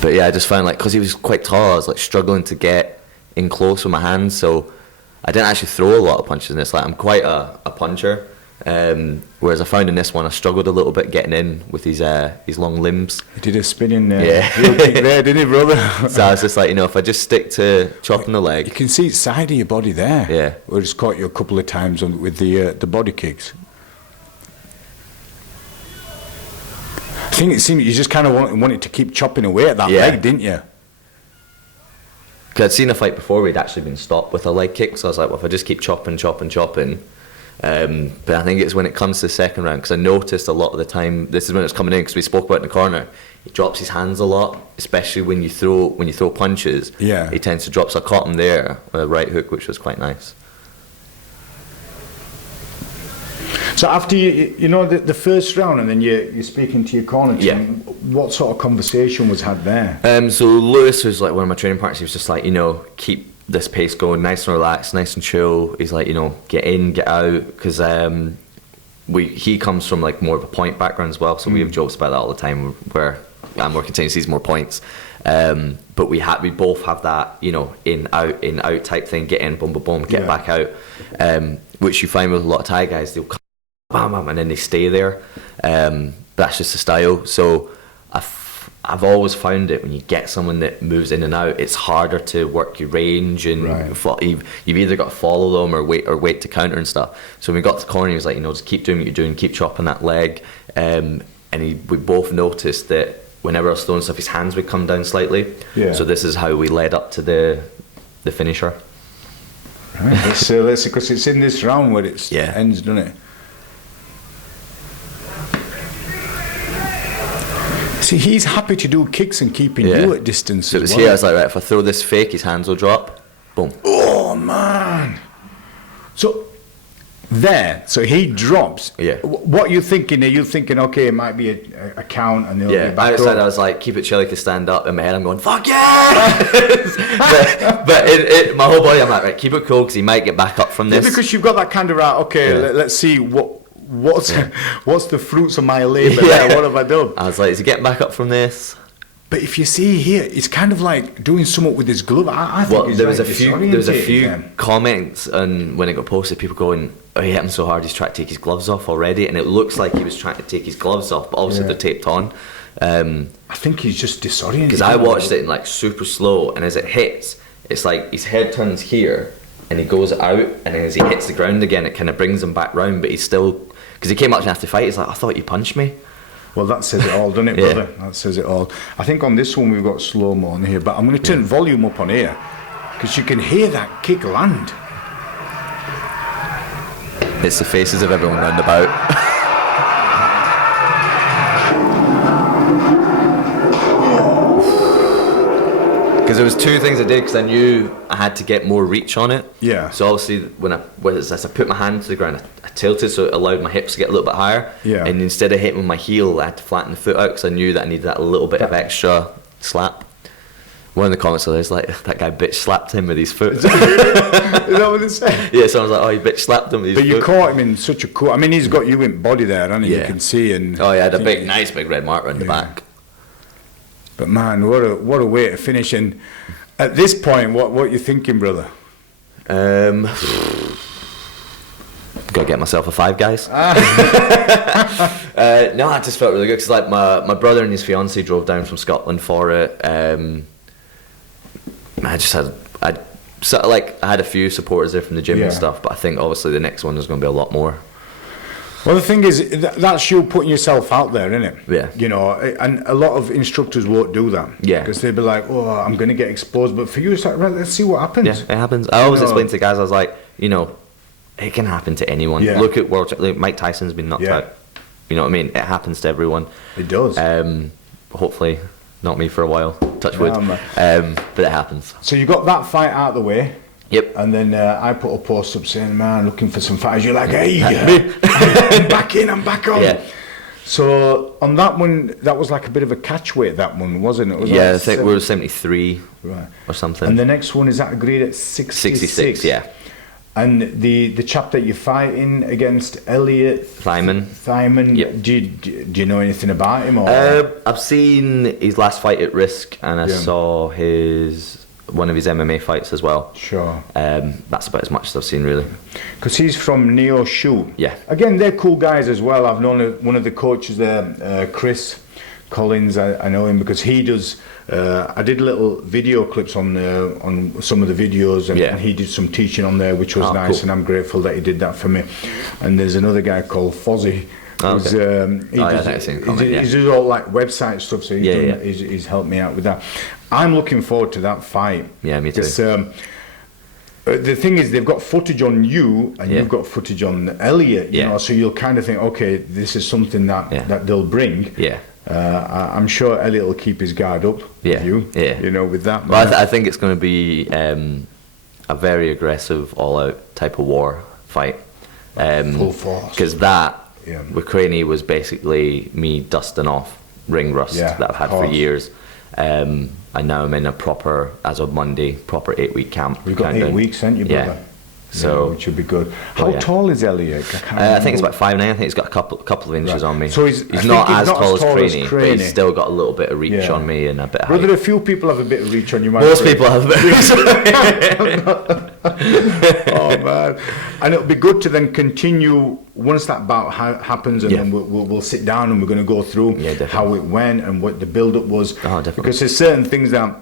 But yeah, I just found, like, because he was quite tall, I was like struggling to get in close with my hands, so I didn't actually throw a lot of punches in this. Like, I'm quite a puncher, whereas I found in this one I struggled a little bit getting in with his long limbs. He did a spinning there, didn't he, brother? So I was just like, you know, if I just stick to chopping the leg. You can see the side of your body there. Yeah. Where it's caught you a couple of times with the body kicks. I think it seemed you just kind of wanted to keep chopping away at that leg, didn't you? Because I'd seen a fight before where he'd actually been stopped with a leg kick, so I was like, well, if I just keep chopping. But I think it's when it comes to the second round, because I noticed a lot of the time, this is when it's coming in, because we spoke about it in the corner, he drops his hands a lot, especially when you throw punches. Yeah. He tends to drop, so I caught him there with a right hook, which was quite nice. So after you know the first round, and then you're speaking to your corner team, what sort of conversation was had there? So Lewis, who's like one of my training partners, he was just like, you know, keep this pace going, nice and relaxed, nice and chill. He's like, you know, get in, get out, because he comes from like more of a point background as well, so we have jokes about that all the time, where more contingencies, more points. But we both have that, you know, in out type thing. Get in, boom, boom, boom, get back out. Which you find with a lot of Thai guys, they'll come, bam, bam, and then they stay there. That's just the style. So I've always found it when you get someone that moves in and out, it's harder to work your range, and you've either got to follow them or wait to counter and stuff. So when we got to the corner, he was like, you know, just keep doing what you're doing, keep chopping that leg. And we both noticed that whenever I was throwing stuff, his hands would come down slightly. Yeah. So this is how we led up to the finisher. Right. Let's see, because it's in this round where it ends, doesn't it? See, he's happy to do kicks and keeping you at distance. So it was here, I was like, right, if I throw this fake, his hands will drop. Boom. Oh, man. So he drops. Yeah. What are you thinking? Are you thinking, okay, it might be a count and they'll be back outside up? I was like, keep it chill, to stand up. In my head, I'm going, fuck yeah! but my whole body, I'm like, right, keep it cool, because he might get back up from this. Yeah, because you've got that kind of, right, okay, let's see what's the fruits of my labour there? What have I done? I was like, is he getting back up from this? But if you see here, it's kind of like doing something with his glove. I think there was a few comments, and when it got posted, people going, oh, he hit him so hard he's trying to take his gloves off already, and it looks like he was trying to take his gloves off, but obviously they're taped on. I think he's just disoriented. Because I watched it in like super slow, and as it hits, it's like his head turns here, and he goes out, and then as he hits the ground again, it kind of brings him back round, but he's still, because he came up to have to fight, he's like, I thought you punched me. Well, that says it all, doesn't it, brother? That says it all. I think on this one we've got slow-mo on here, but I'm going to turn volume up on here, because you can hear that kick land. It's the faces of everyone round about. Because there was two things I did, because I knew I had to get more reach on it. Yeah. So obviously, as I put my hand to the ground, I tilted, so it allowed my hips to get a little bit higher. Yeah. And instead of hitting with my heel, I had to flatten the foot out, because I knew that I needed that little bit of extra slap. One of the comments was like, that guy bitch slapped him with his foot. Is that what they said? Yeah, so I was like, oh, he bitch slapped him with his foot. But you caught him in such a cool... I mean, he's got you in body there, hasn't he? You can see. And oh, he had a nice big red mark around the back. But man, what a way to finish. And at this point, what are you thinking, brother? Gotta get myself a Five Guys. No, I just felt really good, because like my brother and his fiance drove down from Scotland for it. I had a few supporters there from the gym and stuff, but I think obviously the next one there's going to be a lot more. Well, the thing is, that's you putting yourself out there, isn't it? Yeah. You know, and a lot of instructors won't do that. Yeah. Because they'll be like, oh, I'm going to get exposed. But for you, it's like, right, let's see what happens. Yeah, it happens. I always explain to guys, I was like, you know, it can happen to anyone. Yeah. Look at Mike Tyson's been knocked out. You know what I mean? It happens to everyone. It does. Hopefully, not me for a while. Touch wood. But it happens. So you got that fight out of the way. Yep. And then I put a post up saying, man, looking for some fighters. You're like, hey, I'm back in, I'm back on. Yeah. So on that one, that was like a bit of a catch weight, that one, wasn't it? I think we were 73 or something. And the next one, is that agreed at 66? Yeah. And the chap that you're fighting against, Elliot Thyman, yep. Do you know anything about him? Or? I've seen his last fight at Risk, and I saw one of his MMA fights as well. Sure. That's about as much as I've seen, really. Because he's from Neo Shoot. Yeah. Again, they're cool guys as well. I've known one of the coaches there, Chris Collins. I know him because he does. I did little video clips on some of the videos, and he did some teaching on there, which was nice, cool. And I'm grateful that he did that for me. And there's another guy called Fozzy. He does all like website stuff, so he's helped me out with that. I'm looking forward to that fight. Yeah, me too. The thing is, they've got footage on you, and you've got footage on Elliot. You know, so you'll kind of think, okay, this is something that they'll bring. Yeah. I'm sure Elliot will keep his guard up with you. Yeah. You know, with that. Well, I think it's going to be a very aggressive, all-out type of war fight. Full force. Because with Craney was basically me dusting off ring rust that I've had for years. And now I'm in a proper, as of Monday, proper 8-week camp. We've got 8 weeks, haven't you, brother? So which would be good. How tall is Elliot? I think it's about 5'9". I think he's got a couple of inches on me. So he's not as tall as Craney, but he's still got a little bit of reach on me and a bit of height. Brother, a few people have a bit of reach on you. Most people have a bit of reach. Oh man! And it'll be good to then continue once that bout happens, and then we'll sit down and we're going to go through how it went and what the build-up was. Oh, definitely. Because there's certain things that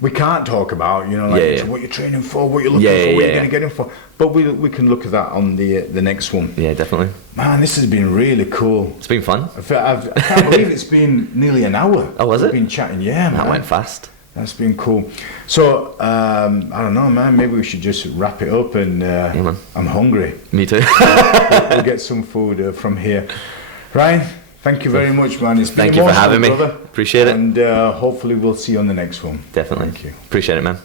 we can't talk about, you know, like what you're training for, what you're looking for, what you're going to get in for. But we can look at that on the next one. Yeah, definitely. Man, this has been really cool. It's been fun. I can't believe it's been nearly an hour. Oh, was it? We've been chatting, man. That went fast. That's been cool. So, I don't know, man, maybe we should just wrap it up and man. I'm hungry. Me too. We'll get some food from here. Ryan, thank you very much, man. It's been Thank you for having me. Brother. Appreciate it. And hopefully we'll see you on the next one. Definitely. Thank you. Appreciate it, man.